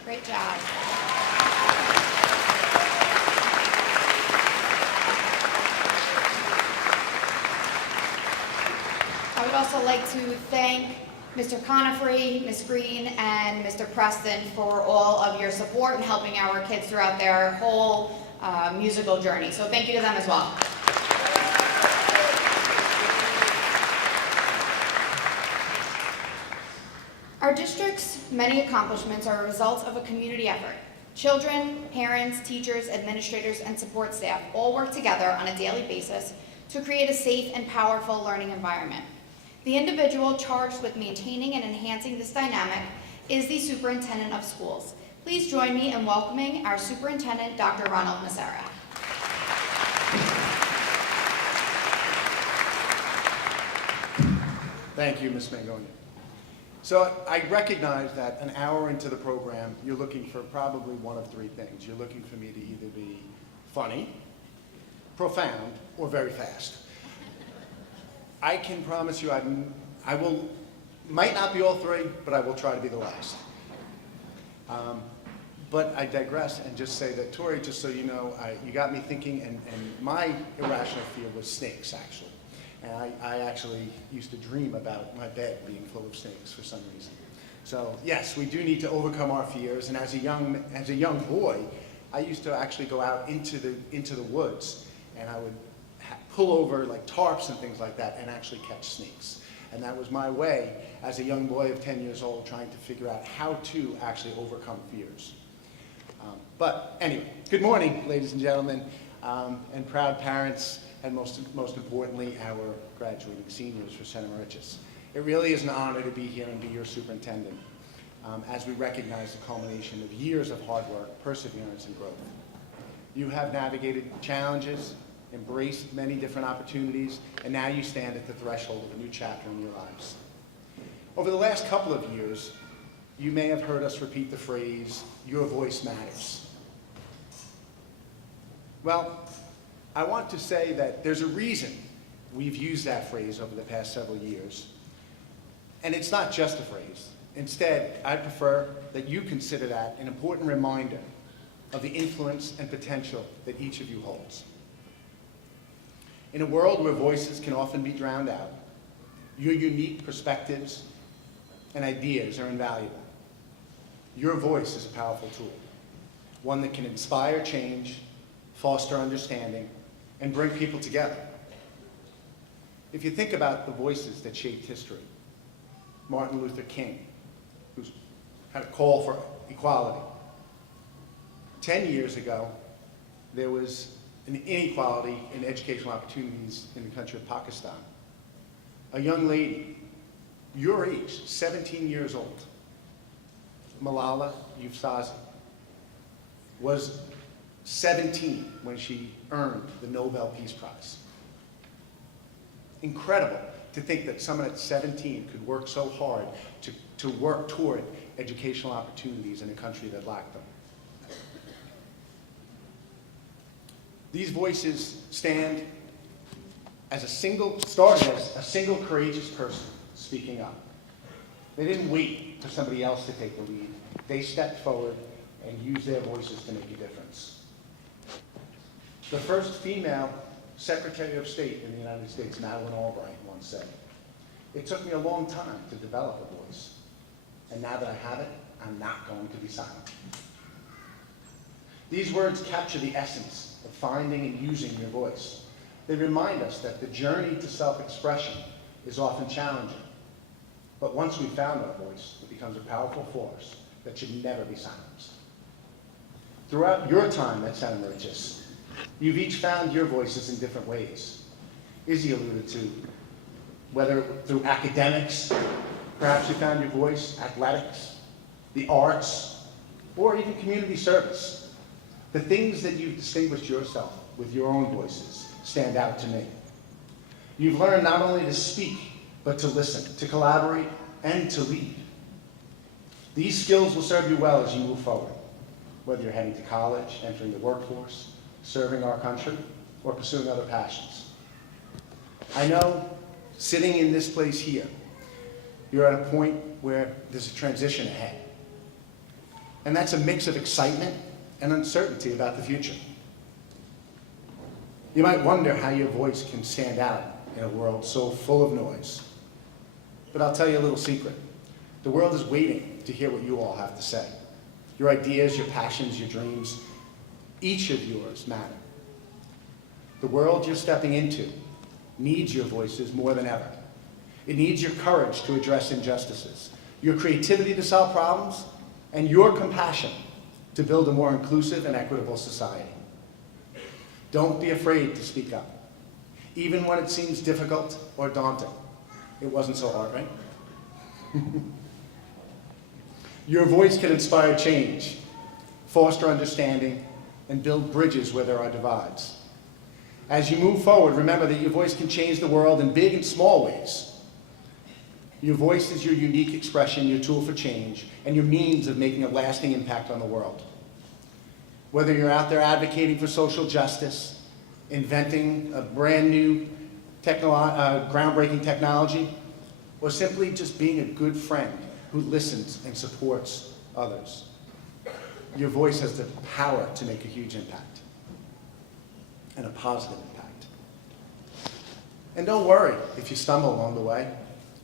Great job. I would also like to thank Mr. Conifrey, Ms. Green, and Mr. Preston for all of your support in helping our kids throughout their whole musical journey. So thank you to them as well. Our district's many accomplishments are a result of a community effort. Children, parents, teachers, administrators, and support staff all work together on a daily basis to create a safe and powerful learning environment. The individual charged with maintaining and enhancing this dynamic is the superintendent of schools. Please join me in welcoming our superintendent, Dr. Ronald Massara. Thank you, Ms. Mangoni. So I recognize that an hour into the program, you're looking for probably one of three things. You're looking for me to either be funny, profound, or very fast. I can promise you I will, might not be all three, but I will try to be the last. But I digress and just say that, Tori, just so you know, you got me thinking, and my irrational fear was snakes, actually. And I actually used to dream about my bed being full of snakes for some reason. So yes, we do need to overcome our fears. And as a young boy, I used to actually go out into the woods, and I would pull over like tarps and things like that and actually catch snakes. And that was my way as a young boy of 10 years old trying to figure out how to actually overcome fears. But anyway, good morning, ladies and gentlemen, and proud parents, and most importantly, our graduating seniors for Center Moriches. It really is an honor to be here and be your superintendent as we recognize the culmination of years of hard work, perseverance, and growth. You have navigated challenges, embraced many different opportunities, and now you stand at the threshold of a new chapter in your lives. Over the last couple of years, you may have heard us repeat the phrase, "Your voice matters." Well, I want to say that there's a reason we've used that phrase over the past several years. And it's not just a phrase. Instead, I prefer that you consider that an important reminder of the influence and potential that each of you holds. In a world where voices can often be drowned out, your unique perspectives and ideas are invaluable. Your voice is a powerful tool, one that can inspire change, foster understanding, and bring people together. If you think about the voices that shaped history, Martin Luther King, who had a call for equality. 10 years ago, there was an inequality in educational opportunities in the country of Pakistan. A young lady, your age, 17 years old, Malala Yousafzai, was 17 when she earned the Nobel Peace Prize. Incredible to think that someone at 17 could work so hard to work toward educational opportunities in a country that lacked them. These voices started as a single courageous person speaking up. They didn't wait for somebody else to take the lead. They stepped forward and used their voices to make a difference. The first female Secretary of State in the United States, Madeleine Albright, once said, "It took me a long time to develop a voice, and now that I have it, I'm not going to be silent." These words capture the essence of finding and using your voice. They remind us that the journey to self-expression is often challenging, but once we've found our voice, it becomes a powerful force that should never be silenced. Throughout your time at Center Moriches, you've each found your voices in different ways. Izzy alluded to, whether through academics, perhaps you found your voice, athletics, the arts, or even community service. The things that you've distinguished yourself with your own voices stand out to me. You've learned not only to speak, but to listen, to collaborate, and to lead. These skills will serve you well as you move forward, whether you're heading to college, entering the workforce, serving our country, or pursuing other passions. I know, sitting in this place here, you're at a point where there's a transition ahead. And that's a mix of excitement and uncertainty about the future. You might wonder how your voice can stand out in a world so full of noise. But I'll tell you a little secret. The world is waiting to hear what you all have to say. Your ideas, your passions, your dreams, each of yours matter. The world you're stepping into needs your voices more than ever. It needs your courage to address injustices, your creativity to solve problems, and your compassion to build a more inclusive and equitable society. Don't be afraid to speak up, even when it seems difficult or daunting. It wasn't so hard, right? Your voice can inspire change, foster understanding, and build bridges where there are divides. As you move forward, remember that your voice can change the world in big and small ways. Your voice is your unique expression, your tool for change, and your means of making a lasting impact on the world. Whether you're out there advocating for social justice, inventing a brand new groundbreaking technology, or simply just being a good friend who listens and supports others, your voice has the power to make a huge impact, and a positive impact. And don't worry if you stumble along the way,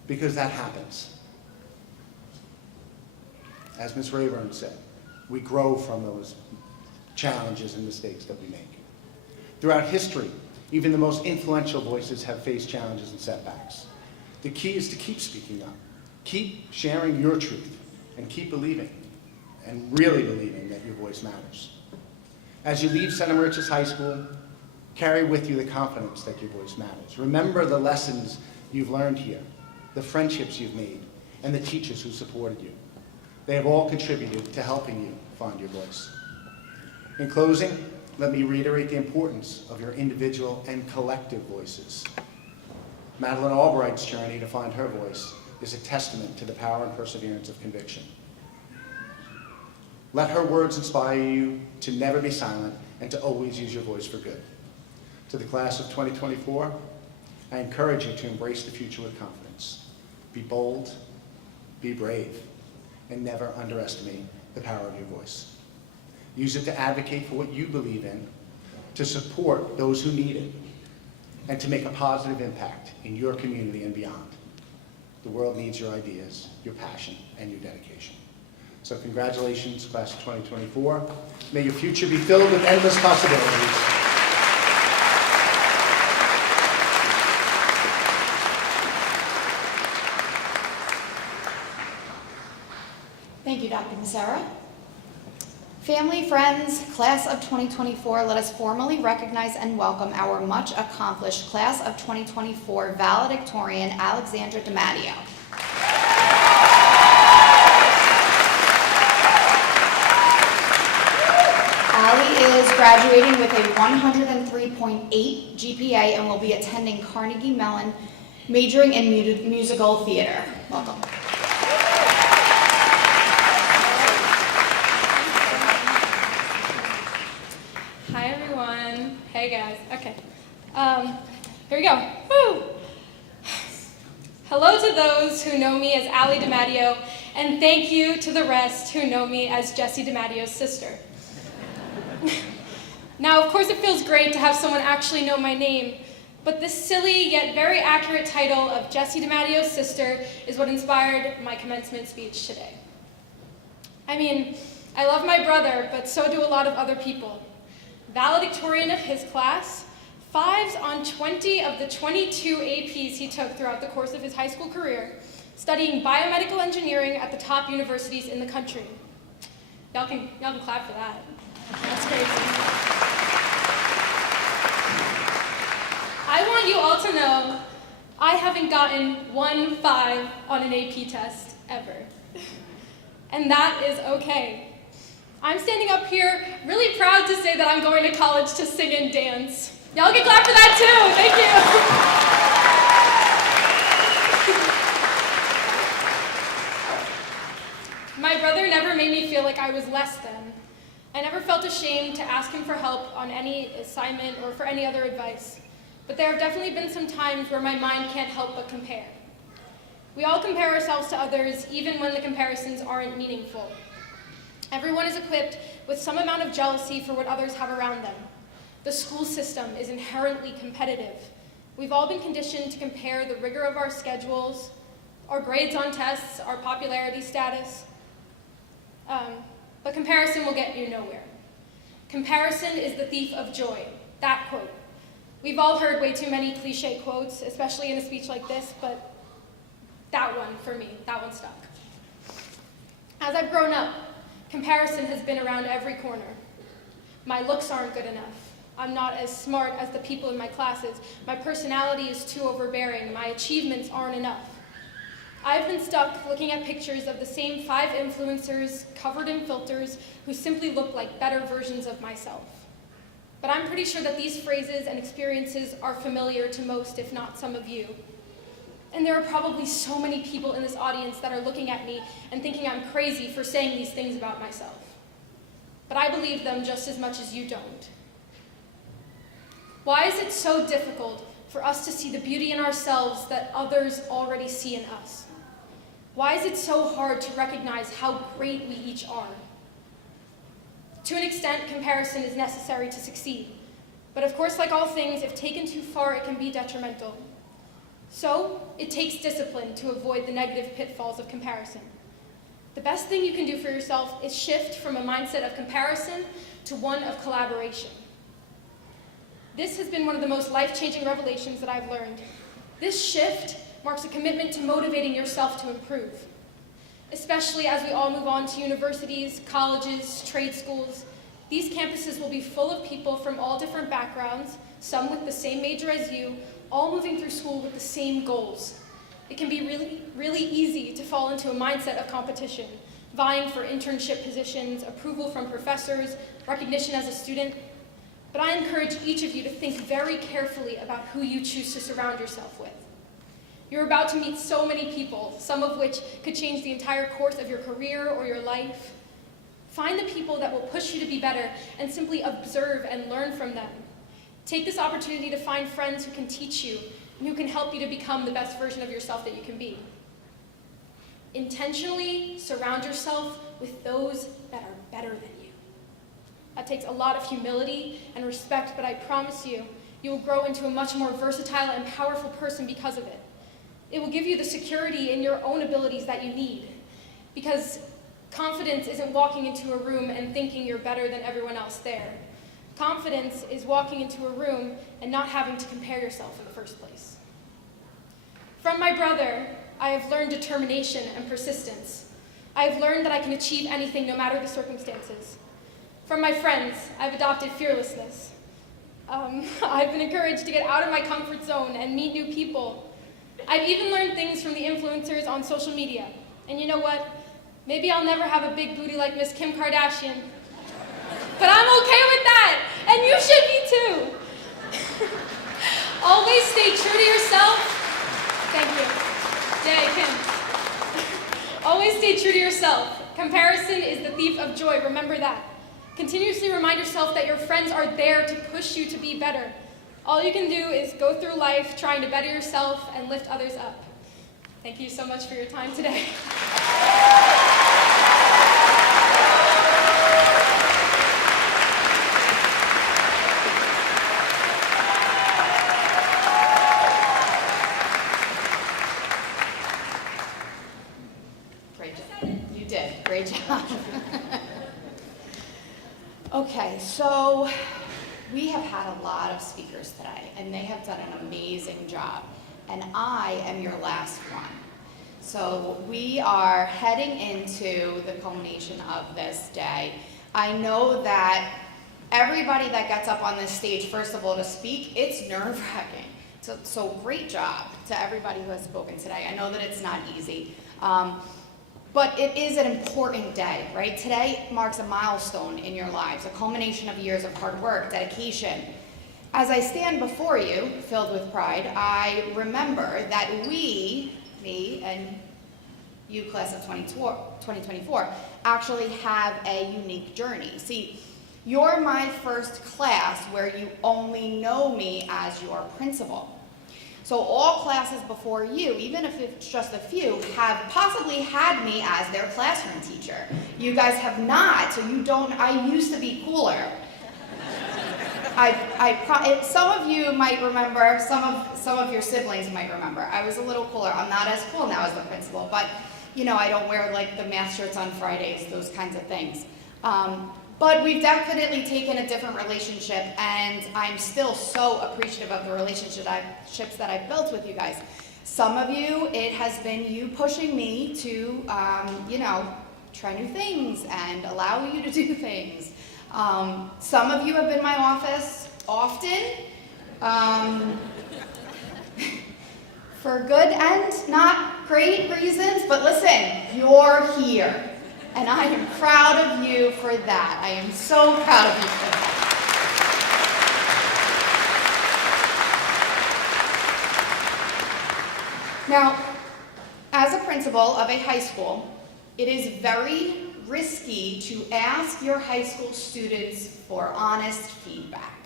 because that happens. As Ms. Rayburn said, we grow from those challenges and mistakes that we make. Throughout history, even the most influential voices have faced challenges and setbacks. The key is to keep speaking up, keep sharing your truth, and keep believing, and really believing that your voice matters. As you leave Center Moriches High School, carry with you the confidence that your voice matters. Remember the lessons you've learned here, the friendships you've made, and the teachers who supported you. They have all contributed to helping you find your voice. In closing, let me reiterate the importance of your individual and collective voices. Madeleine Albright's journey to find her voice is a testament to the power and perseverance of conviction. Let her words inspire you to never be silent and to always use your voice for good. To the class of 2024, I encourage you to embrace the future with confidence. Be bold, be brave, and never underestimate the power of your voice. Use it to advocate for what you believe in, to support those who need it, and to make a positive impact in your community and beyond. The world needs your ideas, your passion, and your dedication. So congratulations, class of 2024. May your future be filled with endless possibilities. Thank you, Dr. Becerra. Family, friends, class of 2024, let us formally recognize and welcome our much accomplished class of 2024 valedictorian, Alexandra DiMatteo. Allie is graduating with a 103.8 GPA and will be attending Carnegie Mellon, majoring in musical theater. Welcome. Hi everyone. Hey guys. Okay. Here we go. Woo! Hello to those who know me as Allie DiMatteo, and thank you to the rest who know me as Jessie DiMatteo's sister. Now, of course, it feels great to have someone actually know my name, but this silly yet very accurate title of Jessie DiMatteo's sister is what inspired my commencement speech today. I mean, I love my brother, but so do a lot of other people. Valedictorian of his class, 5s on 20 of the 22 APs he took throughout the course of his high school career, studying biomedical engineering at the top universities in the country. Y'all can clap for that. That's crazy. I want you all to know I haven't gotten 1 5 on an AP test ever. And that is okay. I'm standing up here really proud to say that I'm going to college to sing and dance. Y'all can clap for that too. Thank you. My brother never made me feel like I was less than. I never felt ashamed to ask him for help on any assignment or for any other advice. But there have definitely been some times where my mind can't help but compare. We all compare ourselves to others, even when the comparisons aren't meaningful. Everyone is equipped with some amount of jealousy for what others have around them. The school system is inherently competitive. We've all been conditioned to compare the rigor of our schedules, our grades on tests, our popularity status. But comparison will get you nowhere. Comparison is the thief of joy. That quote. We've all heard way too many cliche quotes, especially in a speech like this, but that one, for me, that one stuck. As I've grown up, comparison has been around every corner. My looks aren't good enough. I'm not as smart as the people in my classes. My personality is too overbearing. My achievements aren't enough. I've been stuck looking at pictures of the same 5 influencers covered in filters who simply look like better versions of myself. But I'm pretty sure that these phrases and experiences are familiar to most, if not some of you. And there are probably so many people in this audience that are looking at me and thinking I'm crazy for saying these things about myself. But I believe them just as much as you don't. Why is it so difficult for us to see the beauty in ourselves that others already see in us? Why is it so hard to recognize how great we each are? To an extent, comparison is necessary to succeed. But of course, like all things, if taken too far, it can be detrimental. So, it takes discipline to avoid the negative pitfalls of comparison. The best thing you can do for yourself is shift from a mindset of comparison to one of collaboration. This has been one of the most life-changing revelations that I've learned. This shift marks a commitment to motivating yourself to improve, especially as we all move on to universities, colleges, trade schools. These campuses will be full of people from all different backgrounds, some with the same major as you, all moving through school with the same goals. It can be really easy to fall into a mindset of competition, vying for internship positions, approval from professors, recognition as a student. But I encourage each of you to think very carefully about who you choose to surround yourself with. You're about to meet so many people, some of which could change the entire course of your career or your life. Find the people that will push you to be better and simply observe and learn from them. Take this opportunity to find friends who can teach you and who can help you to become the best version of yourself that you can be. Intentionally surround yourself with those that are better than you. That takes a lot of humility and respect, but I promise you, you will grow into a much more versatile and powerful person because of it. It will give you the security in your own abilities that you need, because confidence isn't walking into a room and thinking you're better than everyone else there. Confidence is walking into a room and not having to compare yourself in the first place. From my brother, I have learned determination and persistence. I have learned that I can achieve anything no matter the circumstances. From my friends, I've adopted fearlessness. I've been encouraged to get out of my comfort zone and meet new people. I've even learned things from the influencers on social media. And you know what? Maybe I'll never have a big booty like Miss Kim Kardashian. But I'm okay with that, and you should be too. Always stay true to yourself. Thank you. Yay, Kim. Always stay true to yourself. Comparison is the thief of joy, remember that. Continuously remind yourself that your friends are there to push you to be better. All you can do is go through life trying to better yourself and lift others up. Thank you so much for your time today. Great job. You did. Great job. Okay, so we have had a lot of speakers today, and they have done an amazing job. And I am your last one. So we are heading into the culmination of this day. I know that everybody that gets up on this stage, first of all, to speak, it's nerve-wracking. So great job to everybody who has spoken today. I know that it's not easy. But it is an important day, right? Today marks a milestone in your lives, a culmination of years of hard work, dedication. As I stand before you, filled with pride, I remember that we, me and you, class of 2024, actually have a unique journey. See, you're my first class where you only know me as your principal. So all classes before you, even if it's just a few, have possibly had me as their classroom teacher. You guys have not, so you don't, I used to be cooler. Some of you might remember, some of your siblings might remember, I was a little cooler. I'm not as cool now as the principal, but I don't wear like the math shirts on Fridays, those kinds of things. But we've definitely taken a different relationship, and I'm still so appreciative of the relationships that I've built with you guys. Some of you, it has been you pushing me to, try new things and allow you to do things. Some of you have been in my office often, for good and not great reasons, but listen, you're here. And I am proud of you for that. I am so proud of you for that. Now, as a principal of a high school, it is very risky to ask your high school students for honest feedback.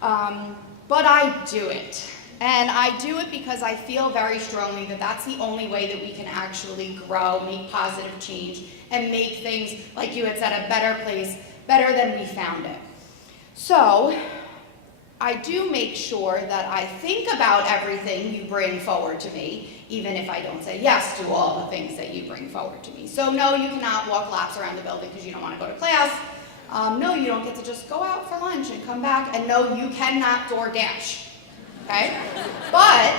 But I do it. And I do it because I feel very strongly that that's the only way that we can actually grow, make positive change, and make things, like you had said, a better place, better than we found it. So, I do make sure that I think about everything you bring forward to me, even if I don't say yes to all the things that you bring forward to me. So no, you cannot walk laps around the building because you don't want to go to class. No, you don't get to just go out for lunch and come back. And no, you cannot DoorDash. Okay? But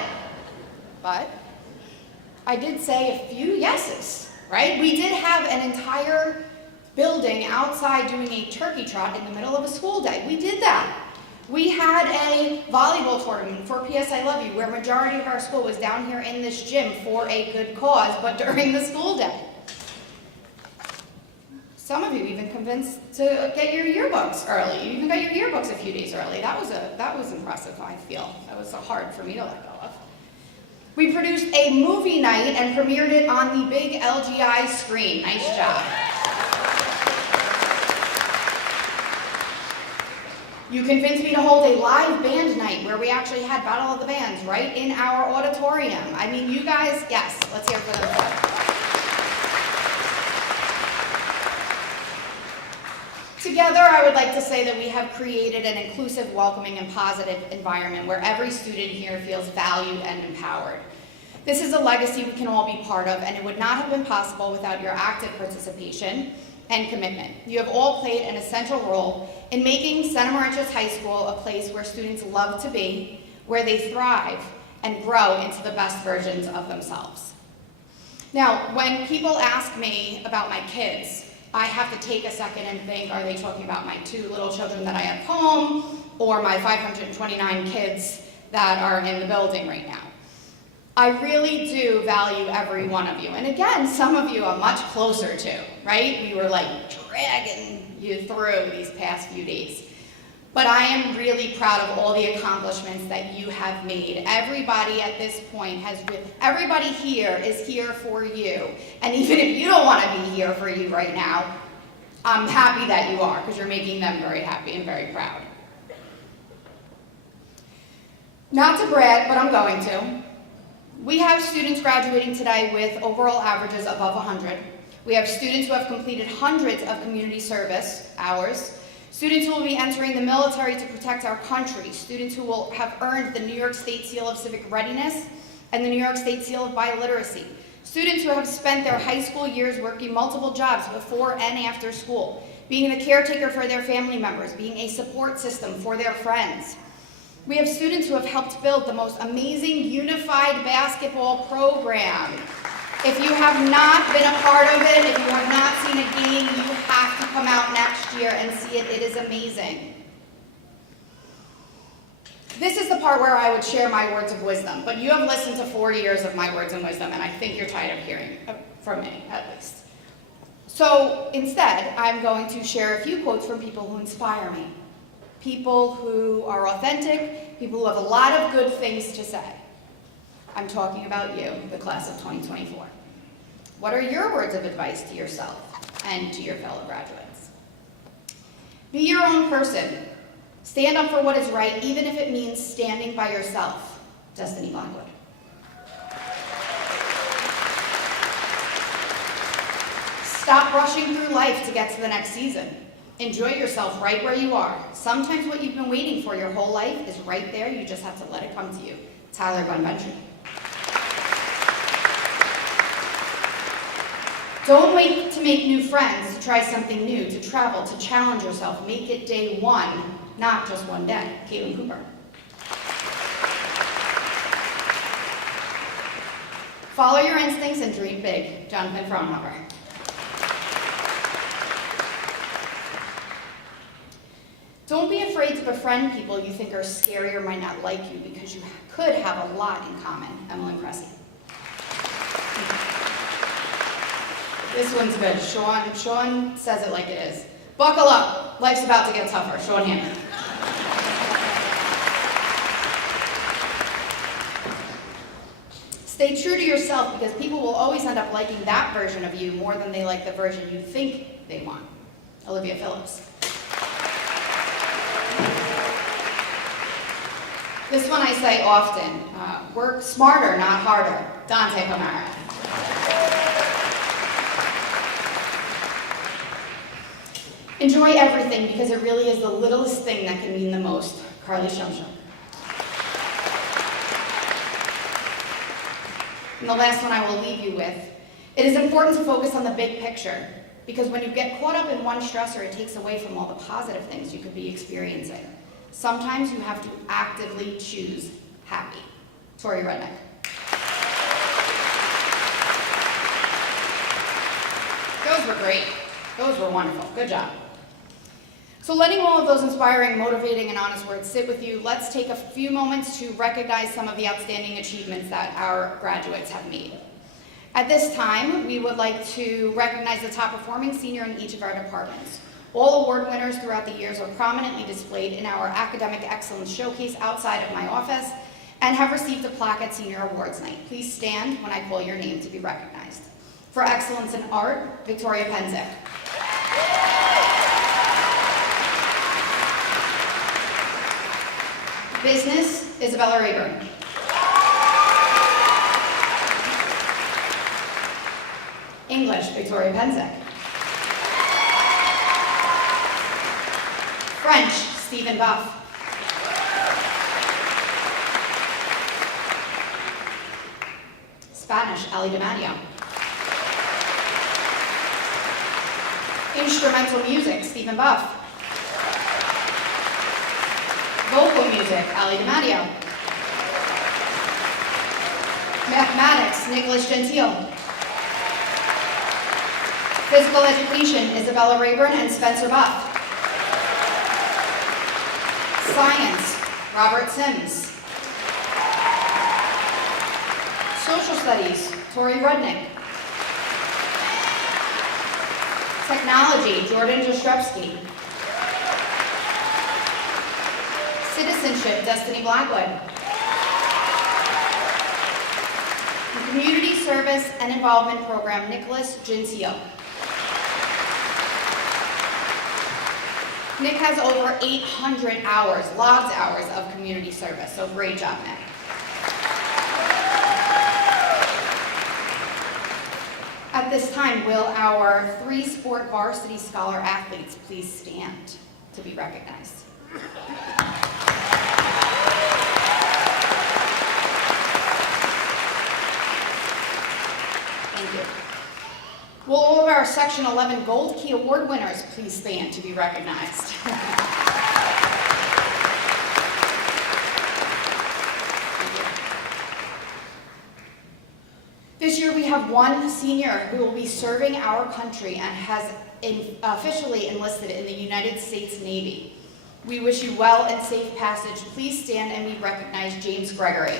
I did say a few yeses, right? We did have an entire building outside doing a turkey trot in the middle of a school day. We did that. We had a volleyball tournament for PS I Love You, where majority of our school was down here in this gym for a good cause, but during the school day. Some of you even convinced to get your yearbooks early. You even got your yearbooks a few days early. That was impressive, I feel. That was hard for me to let go of. We produced a movie night and premiered it on the big LGI screen. Nice job. You convinced me to hold a live band night where we actually had Battle of the Bands right in our auditorium. I mean, you guys, yes, let's hear it for them. Together, I would like to say that we have created an inclusive, welcoming, and positive environment where every student here feels valued and empowered. This is a legacy we can all be part of, and it would not have been possible without your active participation and commitment. You have all played an essential role in making Center Moriches High School a place where students love to be, where they thrive, and grow into the best versions of themselves. Now, when people ask me about my kids, I have to take a second and think, are they talking about my 2 little children that I have home, or my 529 kids that are in the building right now? I really do value every one of you. And again, some of you I'm much closer to, right? We were like dragging you through these past few days. But I am really proud of all the accomplishments that you have made. Everybody at this point everybody here is here for you. And even if you don't want to be here for you right now, I'm happy that you are, because you're making them very happy and very proud. Not to brag, but I'm going to. We have students graduating today with overall averages above 100. We have students who have completed hundreds of community service hours, students who will be entering the military to protect our country, students who will have earned the New York State Seal of Civic Readiness and the New York State Seal of Biliteracy, students who have spent their high school years working multiple jobs before and after school, being the caretaker for their family members, being a support system for their friends. We have students who have helped build the most amazing unified basketball program. If you have not been a part of it, if you have not seen a game, you have to come out next year and see it. It is amazing. This is the part where I would share my words of wisdom, but you have listened to 40 years of my words of wisdom, and I think you're tired of hearing from me, at least. So instead, I'm going to share a few quotes from people who inspire me. People who are authentic, people who have a lot of good things to say. I'm talking about you, the class of 2024. What are your words of advice to yourself and to your fellow graduates? Be your own person. Stand up for what is right, even if it means standing by yourself. Destiny Blackwood. Stop rushing through life to get to the next season. Enjoy yourself right where you are. Sometimes what you've been waiting for your whole life is right there. You just have to let it come to you. Tyler Bunventry. Don't wait to make new friends, to try something new, to travel, to challenge yourself. Make it day one, not just one day. Caitlin Cooper. Follow your instincts and dream big. Jonathan Fraunhofer. Don't be afraid to befriend people you think are scary or might not like you because you could have a lot in common. Emmeline Cressy. This one's good. Sean says it like it is. Buckle up. Life's about to get tougher. Sean Hammond. Stay true to yourself because people will always end up liking that version of you more than they like the version you think they want. Olivia Phillips. This one I say often. Work smarter, not harder. Dante Pomara. Enjoy everything because it really is the littlest thing that can mean the most. Carly Shumshum. And the last one I will leave you with. It is important to focus on the big picture because when you get caught up in one stressor, it takes away from all the positive things you could be experiencing. Sometimes you have to actively choose happy. Tori Redneck. Those were great. Those were wonderful. Good job. So letting all of those inspiring, motivating, and honest words sit with you, let's take a few moments to recognize some of the outstanding achievements that our graduates have made. At this time, we would like to recognize the top performing senior in each of our departments. All award winners throughout the years are prominently displayed in our Academic Excellence Showcase outside of my office and have received a plaque at Senior Awards Night. Please stand when I call your name to be recognized. For excellence in art, Victoria Penzick. Business, Isabella Rayburn. English, Victoria Penzick. French, Stephen Buff. Spanish, Ali DiMatteo. Instrumental music, Stephen Buff. Vocal music, Ali DiMatteo. Mathematics, Nicholas Gentile. Physical education, Isabella Rayburn and Spencer Buff. Science, Robert Sims. Social studies, Tori Rudnick. Technology, Jordan Jastrzebski. Citizenship, Destiny Blackwood. The Community Service and Involvement Program, Nicholas Gincio. Nick has over 800 hours, logged hours of community service, so great job, Nick. At this time, will our 3 sport varsity scholar athletes please stand to be recognized? Thank you. Will all of our Section 11 Gold Key Award winners please stand to be recognized? This year we have one senior who will be serving our country and has officially enlisted in the United States Navy. We wish you well and safe passage. Please stand and we recognize James Gregory.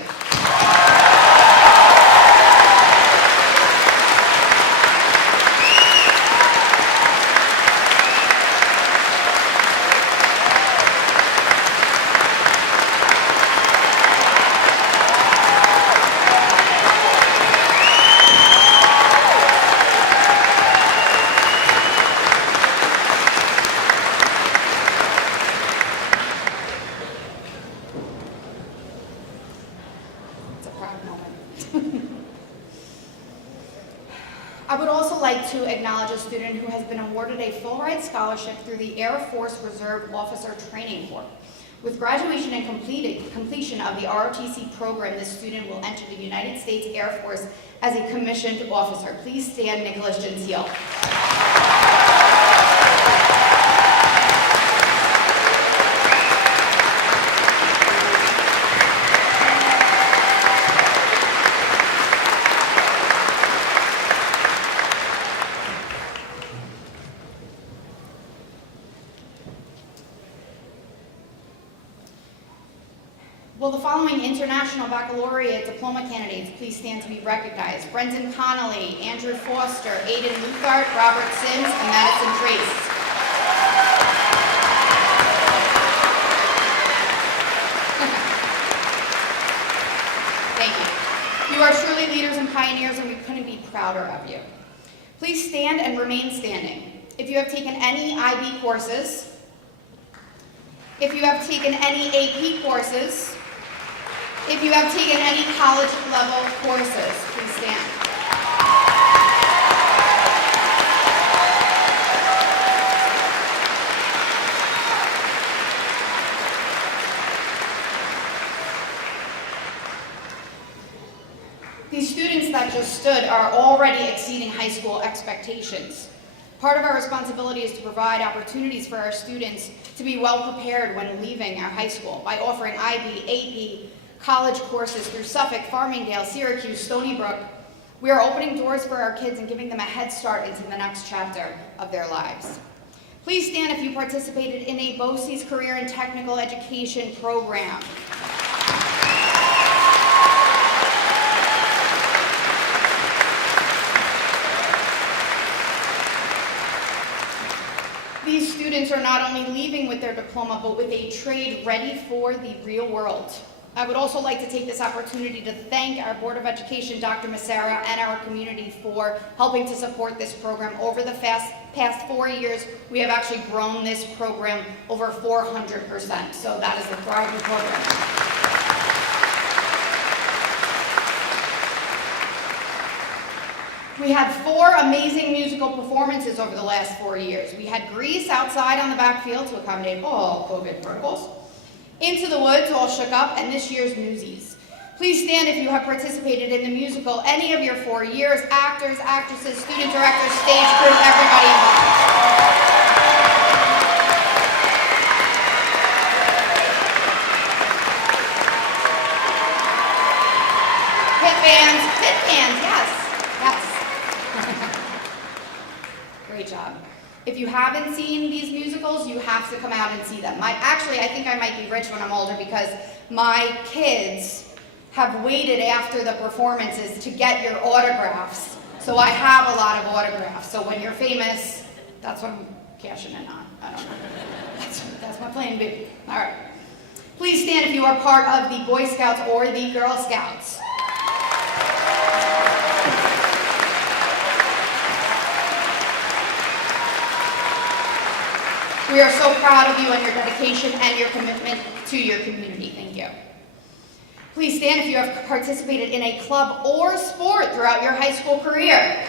like to acknowledge a student who has been awarded a full-ride scholarship through the Air Force Reserve Officer Training Corps. With graduation and completion of the ROTC program, this student will enter the United States Air Force as a commissioned officer. Please stand, Nicholas Gentile. Will the following International Baccalaureate Diploma candidates please stand to be recognized? Brendan Connolly, Andrew Foster, Aiden Luthart, Robert Sims, and Madison Trace. Thank you. You are truly leaders and pioneers, and we couldn't be prouder of you. Please stand and remain standing. If you have taken any IB courses, if you have taken any AP courses, if you have taken any college level courses, please stand. These students that just stood are already exceeding high school expectations. Part of our responsibility is to provide opportunities for our students to be well prepared when leaving our high school by offering IB, AP, college courses through Suffolk, Farmingdale, Syracuse, Stony Brook. We are opening doors for our kids and giving them a head start into the next chapter of their lives. Please stand if you participated in a BOCES Career and Technical Education program. These students are not only leaving with their diploma, but with a trade ready for the real world. I would also like to take this opportunity to thank our Board of Education, Dr. Massara, and our community for helping to support this program. Over the past 4 years, we have actually grown this program over 400%, so that is a thriving program. We had 4 amazing musical performances over the last 4 years. We had Grease outside on the backfield to accommodate all COVID protocols. Into the Woods, All Shook Up, and this year's Newsies. Please stand if you have participated in the musical any of your 4 years, actors, actresses, student directors, stage crew, everybody involved. Pit bands, yes. Great job. If you haven't seen these musicals, you have to come out and see them. Actually, I think I might be rich when I'm older because my kids have waited after the performances to get your autographs. So I have a lot of autographs. So when you're famous, that's what I'm cashing in on. I don't know. That's my plan B. All right. Please stand if you are part of the Boy Scouts or the Girl Scouts. We are so proud of you and your dedication and your commitment to your community. Thank you. Please stand if you have participated in a club or sport throughout your high school career.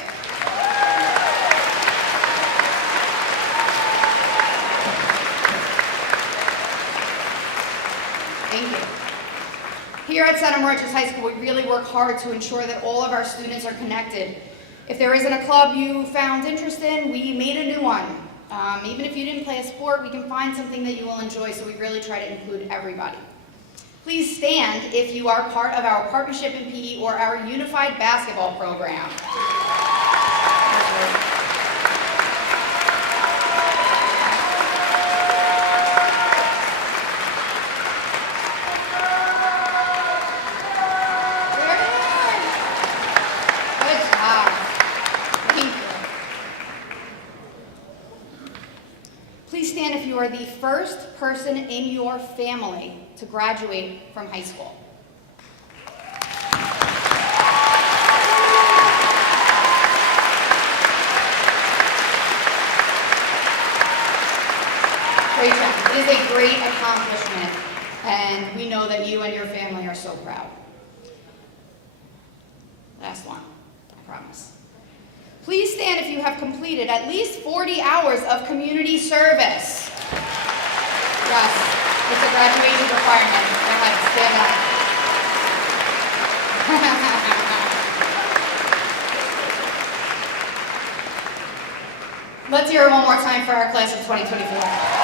Thank you. Here at Center Moriches High School, we really work hard to ensure that all of our students are connected. If there isn't a club you found interest in, we made a new one. Even if you didn't play a sport, we can find something that you will enjoy, so we really try to include everybody. Please stand if you are part of our partnership in PE or our unified basketball program. Good job. Thank you. Please stand if you are the first person in your family to graduate from high school. Great job. It is a great accomplishment, and we know that you and your family are so proud. Last one, I promise. Please stand if you have completed at least 40 hours of community service. Yes, it's a graduation requirement. Go ahead, stand up. Let's hear it one more time for our class of 2024.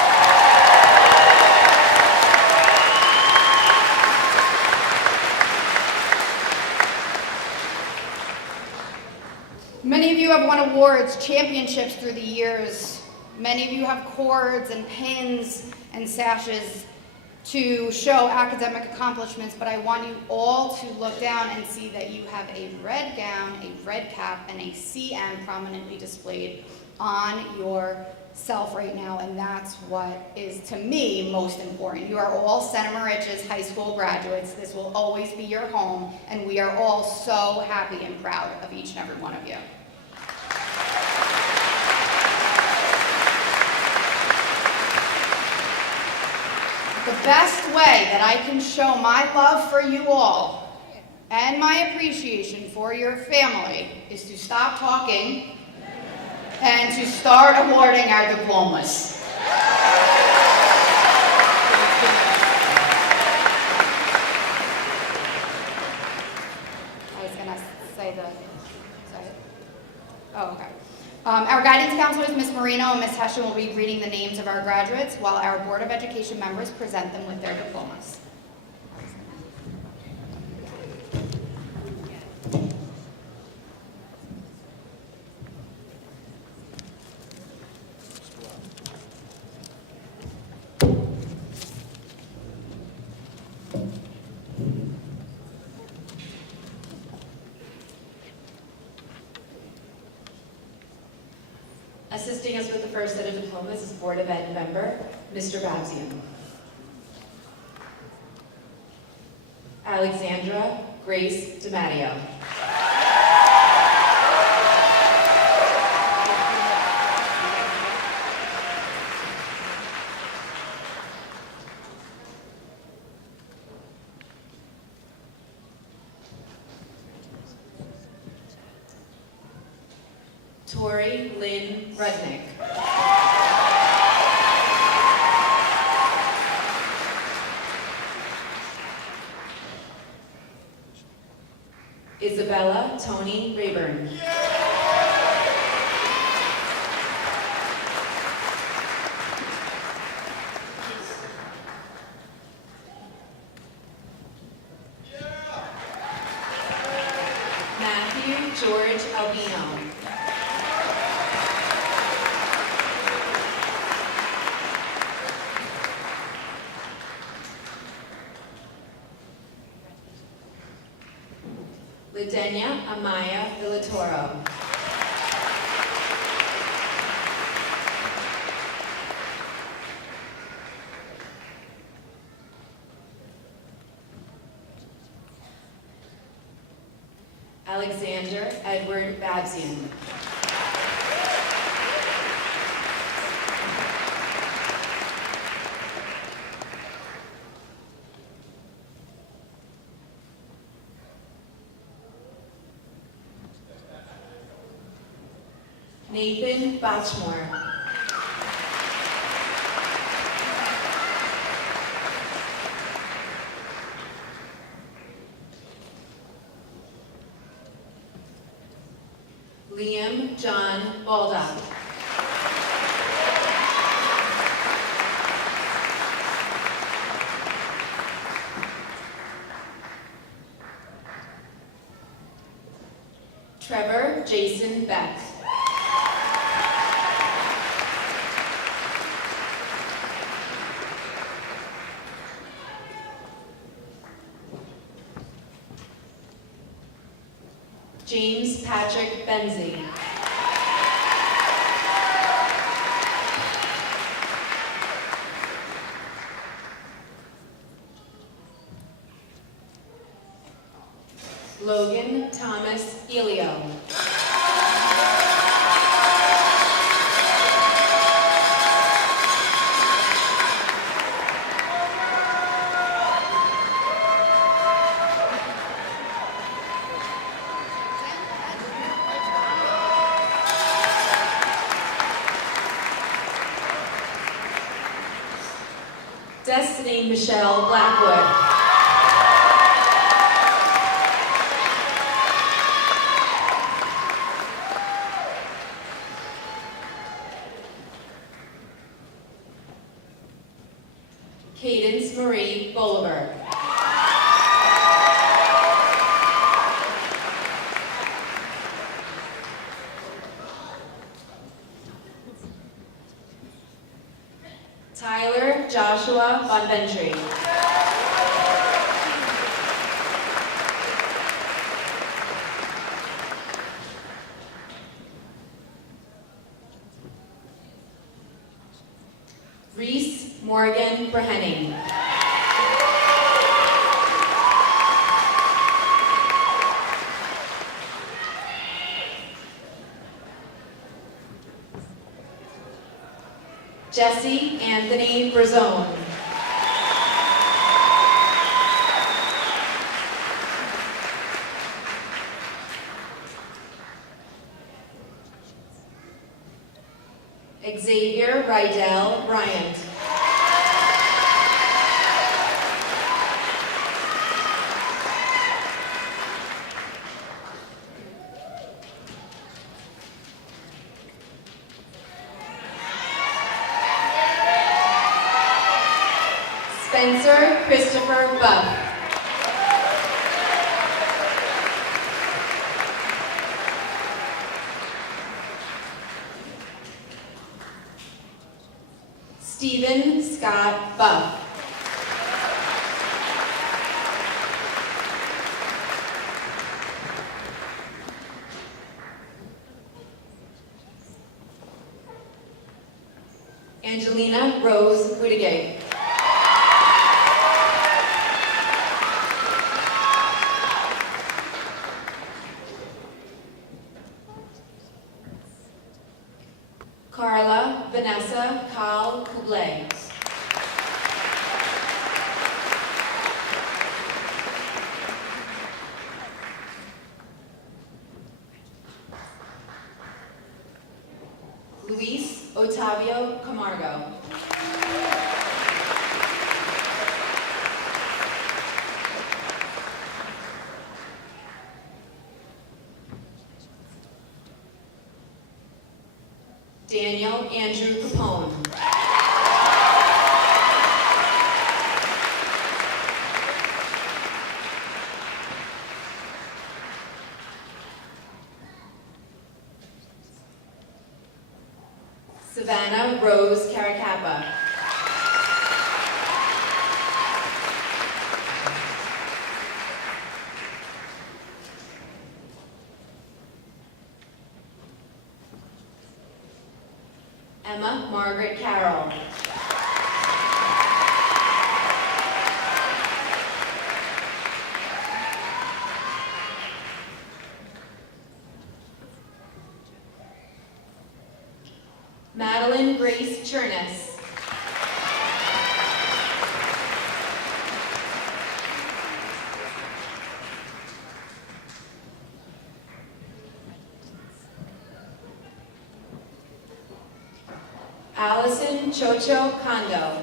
Many of you have won awards, championships through the years. Many of you have cords and pins and sashes to show academic accomplishments, but I want you all to look down and see that you have a red gown, a red cap, and a CM prominently displayed on yourself right now, and that's what is, to me, most important. You are all Center Moriches High School graduates. This will always be your home, and we are all so happy and proud of each and every one of you. The best way that I can show my love for you all and my appreciation for your family is to stop talking and to start awarding our diplomas. I was going to say oh, okay. Our guidance counselors, Ms. Marino and Ms. Hession, will be reading the names of our graduates while our Board of Education members present them with their diplomas. Assisting us with the first set of diplomas is Board of Ed member, Mr. Babzian. Alexandra Grace DiMatteo. Tori Lynn Rudnick. Isabella Tony Rayburn. Matthew George Albino. Ladenia Amaya Villatoro. Alexander Edward Babzian. Nathan Botchmore. Liam John Baldock. Trevor Jason Beck. James Patrick Benzie. Logan Thomas Elio. Destiny Michelle Blackwood. Cadence Marie Bolivar. Tyler Joshua Bonventry. Reese Morgan Brehenning. Jesse Anthony Brazone. Xavier Rydell Bryant. Spencer Christopher Buff. Stephen Scott Buff. Angelina Rose Buttigieg. Carla Vanessa Kyle Kublé. Luis Otavio Camargo. Daniel Andrew Capone. Savannah Rose Caracappa. Emma Margaret Carroll. Madeline Grace Cherness. Allison Chocho Kondo.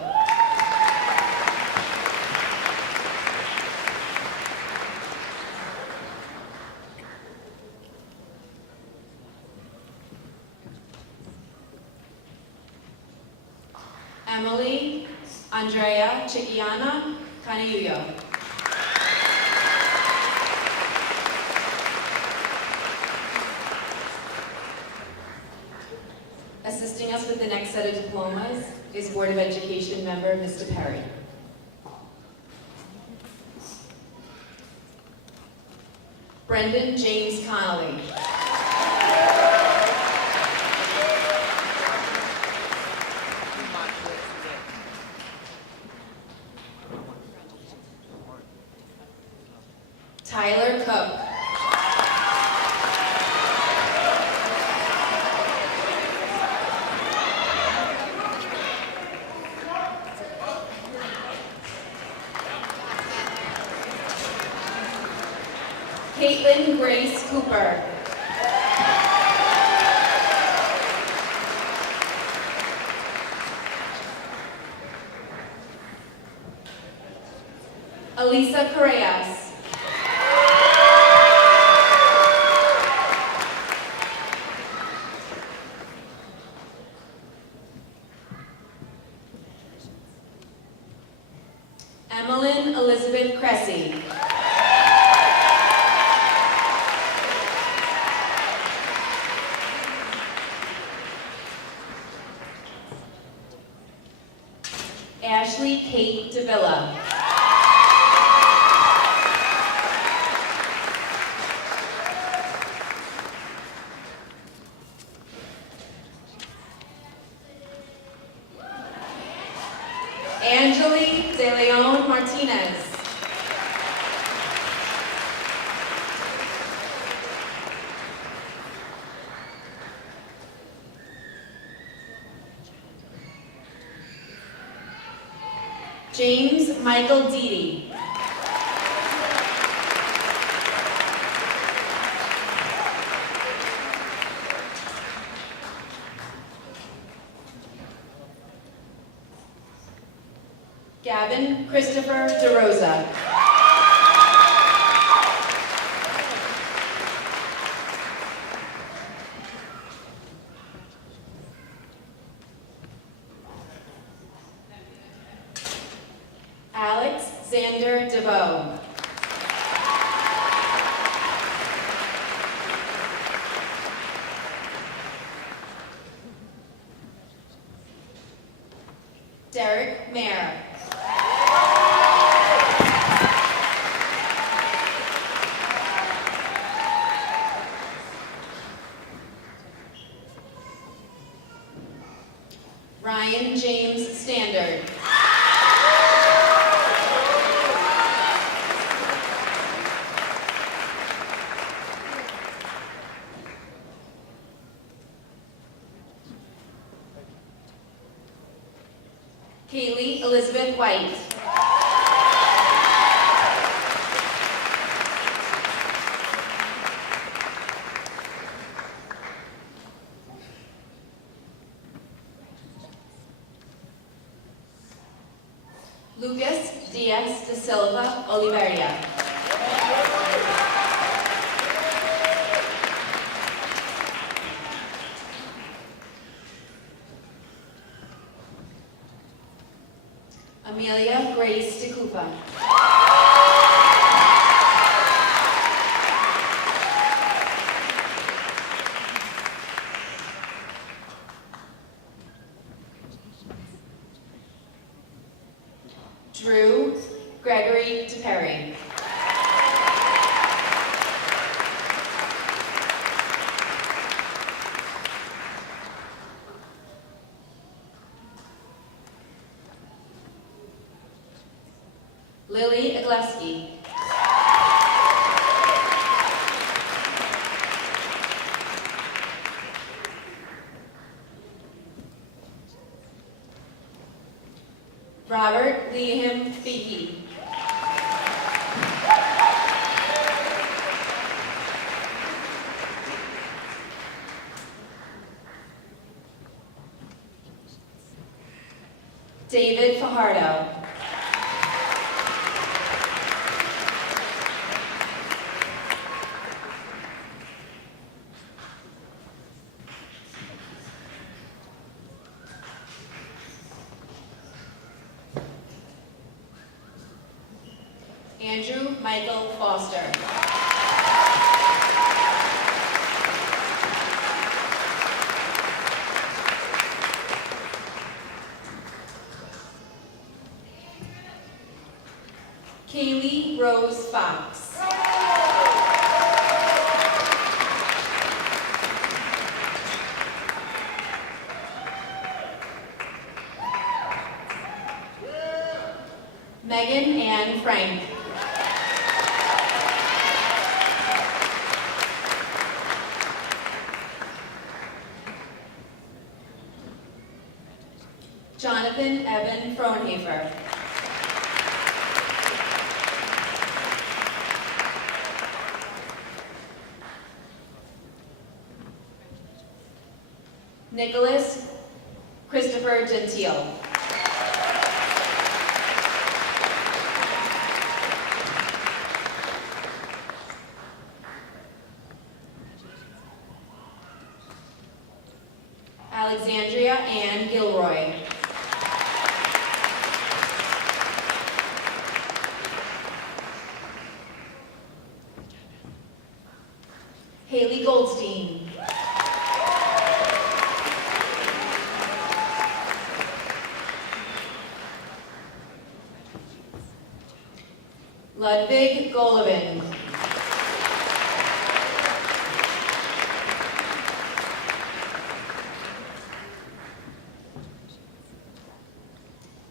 Emily Andrea Chiquiana Canayuyo. Assisting us with the next set of diplomas is Board of Education member Mr. Perry. Brendan James Connolly. Tyler Cook. Caitlin Grace Cooper. Elisa Correas. Emmeline Elizabeth Cressy. Ashley Kate Davila. Angeli De Leon Martinez. James Michael Deedy. Gavin Christopher DeRosa. Alex Xander DeVoe. Derek Mayer. Ryan James Standard. Kaylee Elizabeth White. Lucas Diaz de Silva Oliveira. Amelia Grace DeCupa. Drew Gregory DePerry. Lily Iglesky. Robert Liam Behe. David Fajardo. Andrew Michael Foster. Kaylee Rose Fox. Megan Ann Frank. Jonathan Evan Frohnhafer. Nicholas Christopher Gentile. Andrea Ann Gilroy. Haley Goldstein. Ludwig Golovin.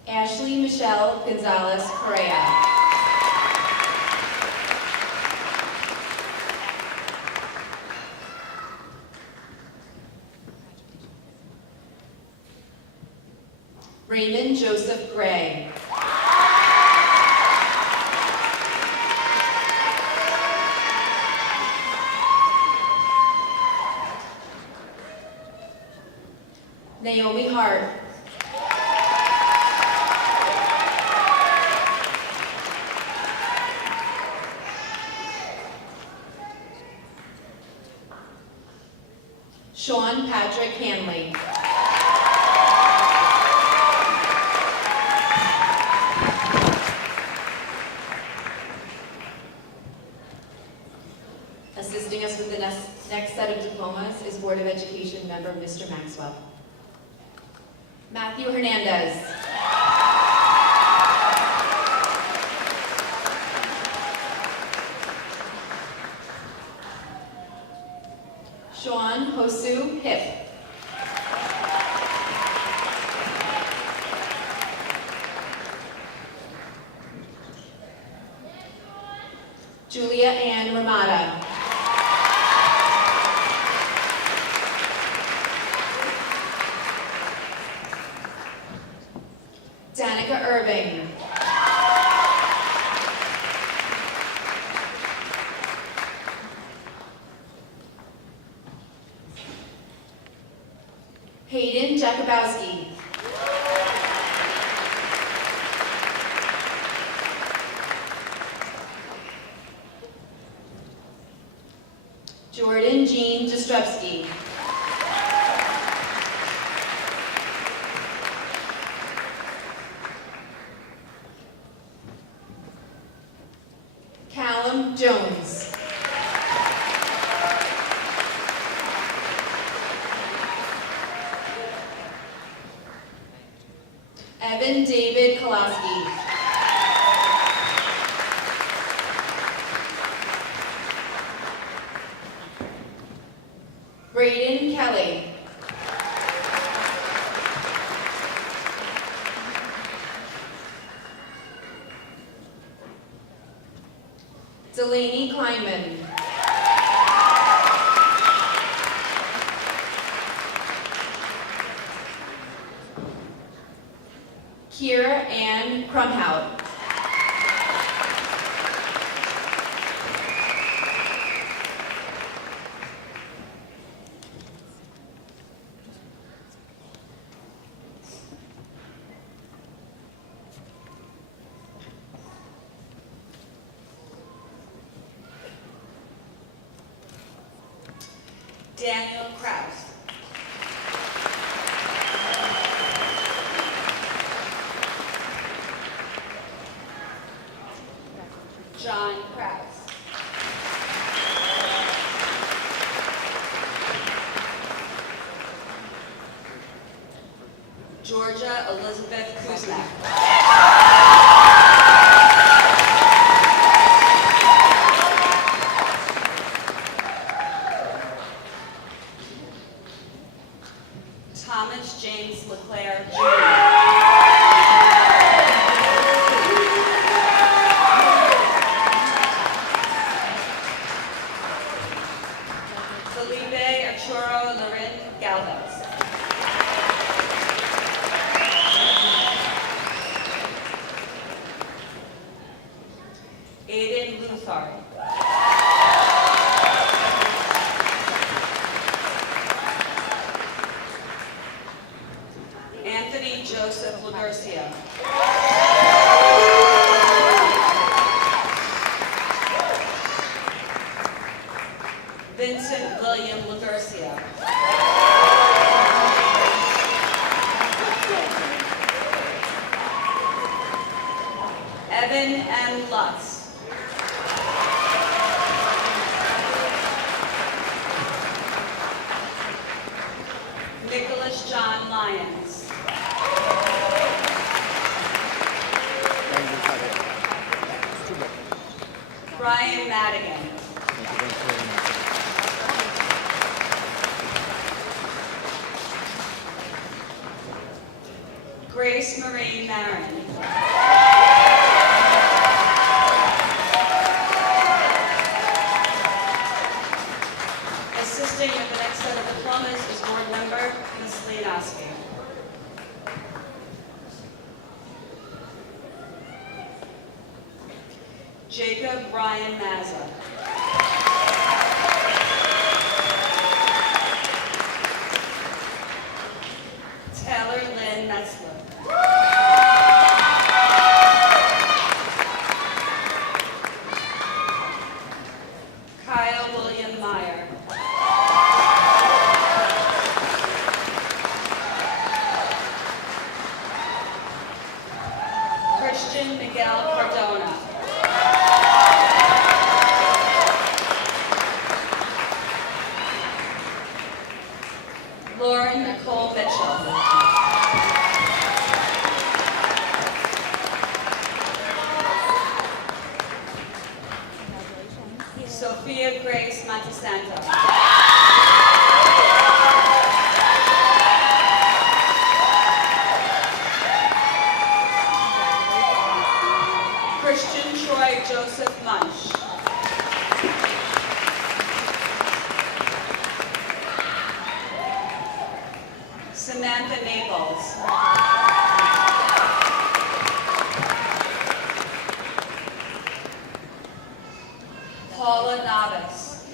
Ashley Michelle Gonzalez Correa. Raymond Joseph Gray. Naomi Hart. Sean Patrick Hanley. Assisting us with the next set of diplomas is Board of Education member Mr. Maxwell. Matthew Hernandez. Sean Hosu Hip. Julia Ann Ramada. Danica Irving. Hayden Jakubowski. Jordan Jean Jastrzewski. Callum Jones. Evan David Kolowski. Braden Kelly. Delaney Kleinman. Kira Ann Krumhout. Daniel Kraus. John Kraus. Georgia Elizabeth Kuzak. Thomas James LeClaire Jr. Felipe Achuro Lorin Galvez. Aiden Luthar. Anthony Joseph Lagarcia. Vincent William Lagarcia. Evan M. Lutz. Nicholas John Lyons. Brian Madigan. Grace Marie Marin. Assisting with the next set of diplomas is board member Ms. Leonoski. Jacob Ryan Mazza. Taylor Lynn Metzler. Kyle William Meyer. Christian Miguel Cardona. Lauren Nicole Mitchell. Sophia Grace Montesanto. Christian Troy Joseph Munch. Samantha Naples. Paula Navis.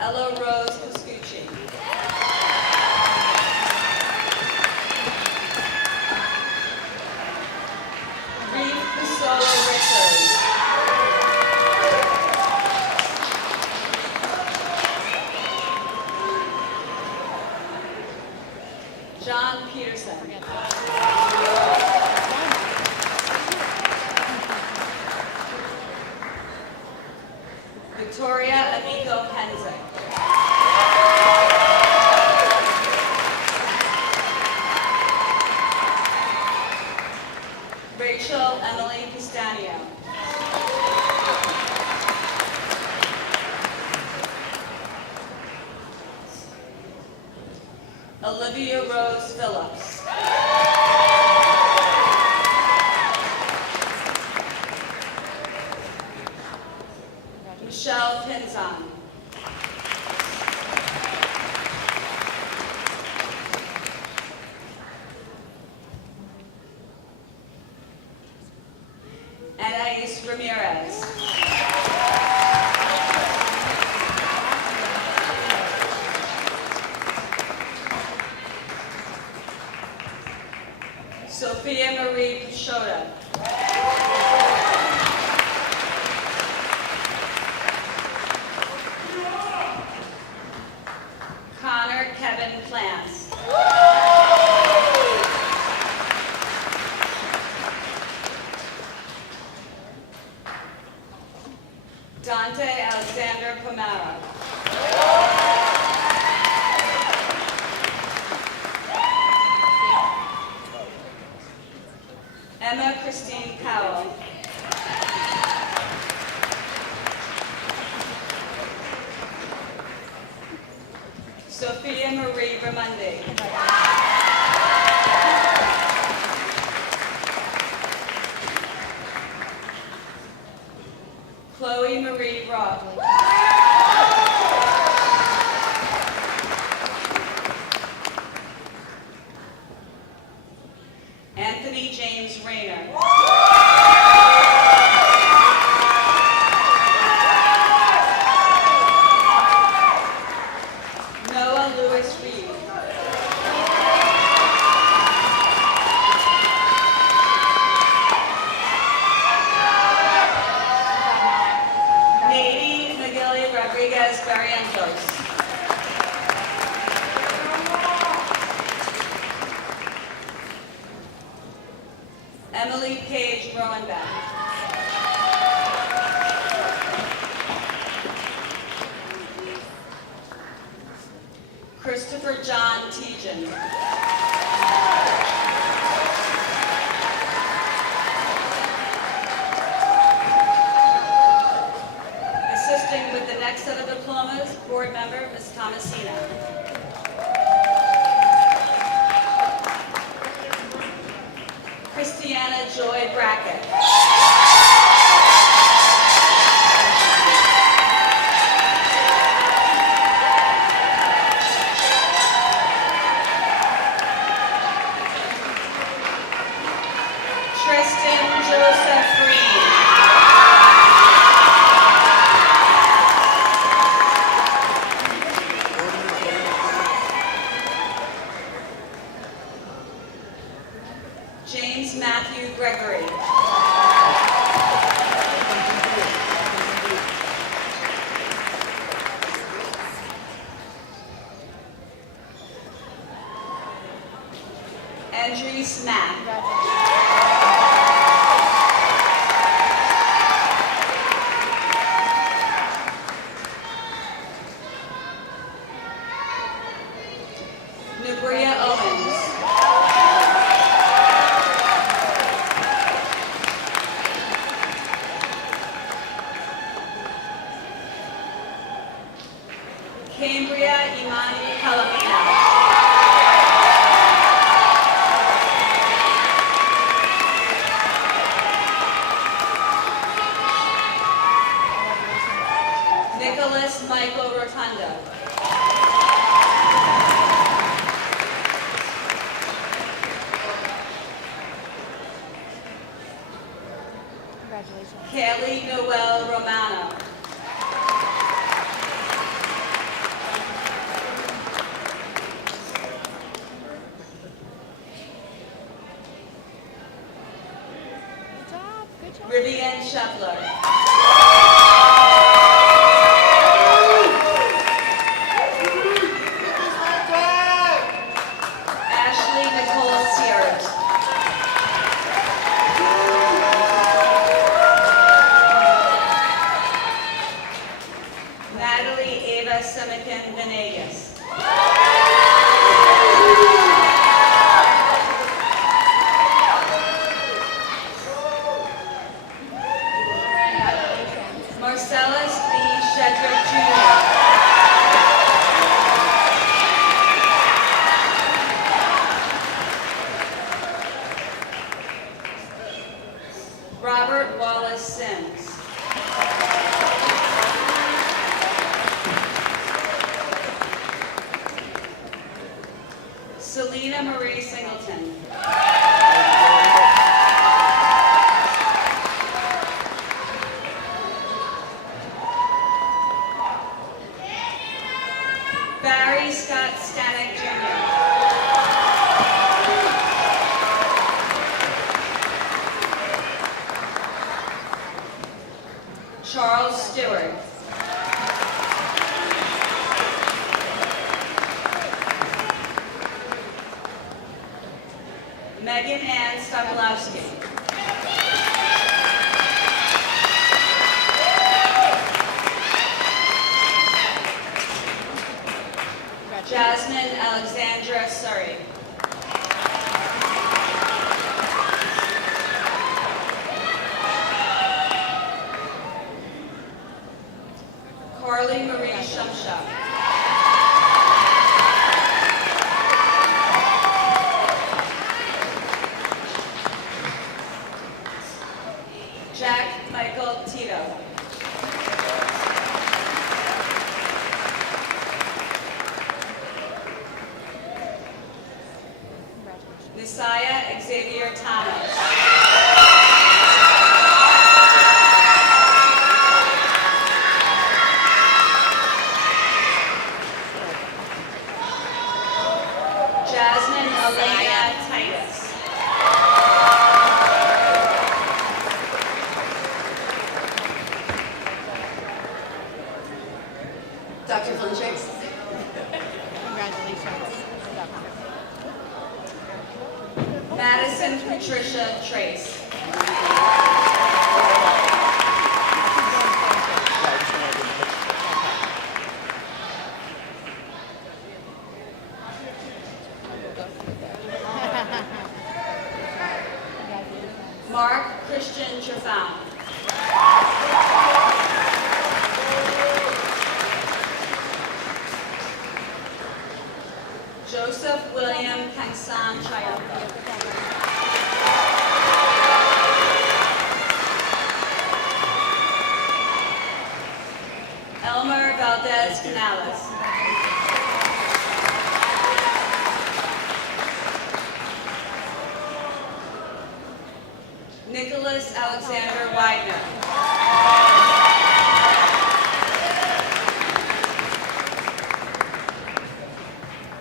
Ella Rose Pascucci. Reeve Priscilla Richards. John Peterson. Victoria Amico Penzick. Rachel Emily Castanio. Olivia Rose Phillips. Michelle Pinzon. Anais Ramirez. Sophia Marie Pashota. Connor Kevin Plants. Dante Alexander Pomaro. Emma Christine Powell. Sophia Marie Ramundi. Chloe Marie Roth. Anthony James Rayner. Noah Lewis Reed. Nadine McGilly Christopher John Tejan. Assisting with the next set of diplomas, board member Ms. Thomasina. Christiana Joy Brackett. Tristan Joseph Reed. James Matthew Gregory. Andrews Mack. Nabria Owens. Cambria Imani Palomino. Nicholas Michael Rotundo. Kaylee Noel Romano. Rivian Scheffler. Ashley Nicole Sears. Natalie Ava Simican Venegas. Marcellus B. Shedrick Jr. Robert Wallace Sims. Selena Marie Singleton. Barry Scott Stanek Jr. Charles Stewart. Megan Ann Stokolowski. Jasmine Alexandra Surrey. Carly Marie Shumsha. Jack Michael Tito. Messiah Xavier Thomas. Jasmine Elena Titus. Dr. Flinchix. Madison Patricia Trace. William Kangsan Chayo. Elmer Valdez Canales. Nicholas Alexander Widener.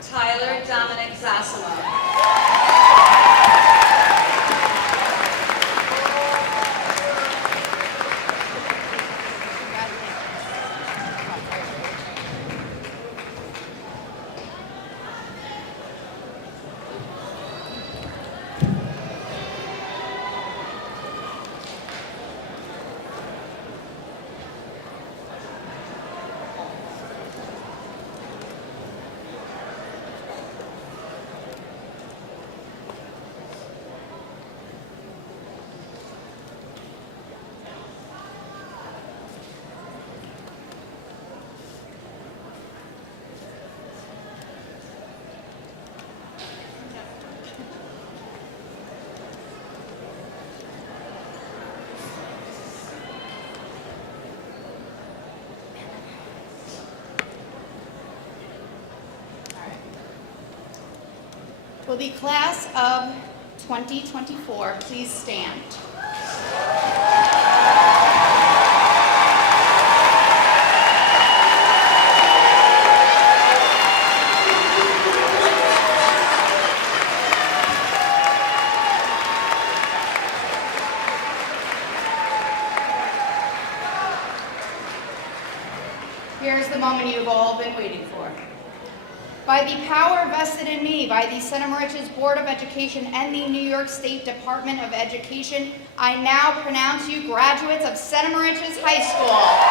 Tyler Dominic Zassamo. Will the class of 2024 please stand? Here's the moment you've all been waiting for. By the power vested in me by the Center Moriches Board of Education and the New York State Department of Education, I now pronounce you graduates of Center Moriches High School.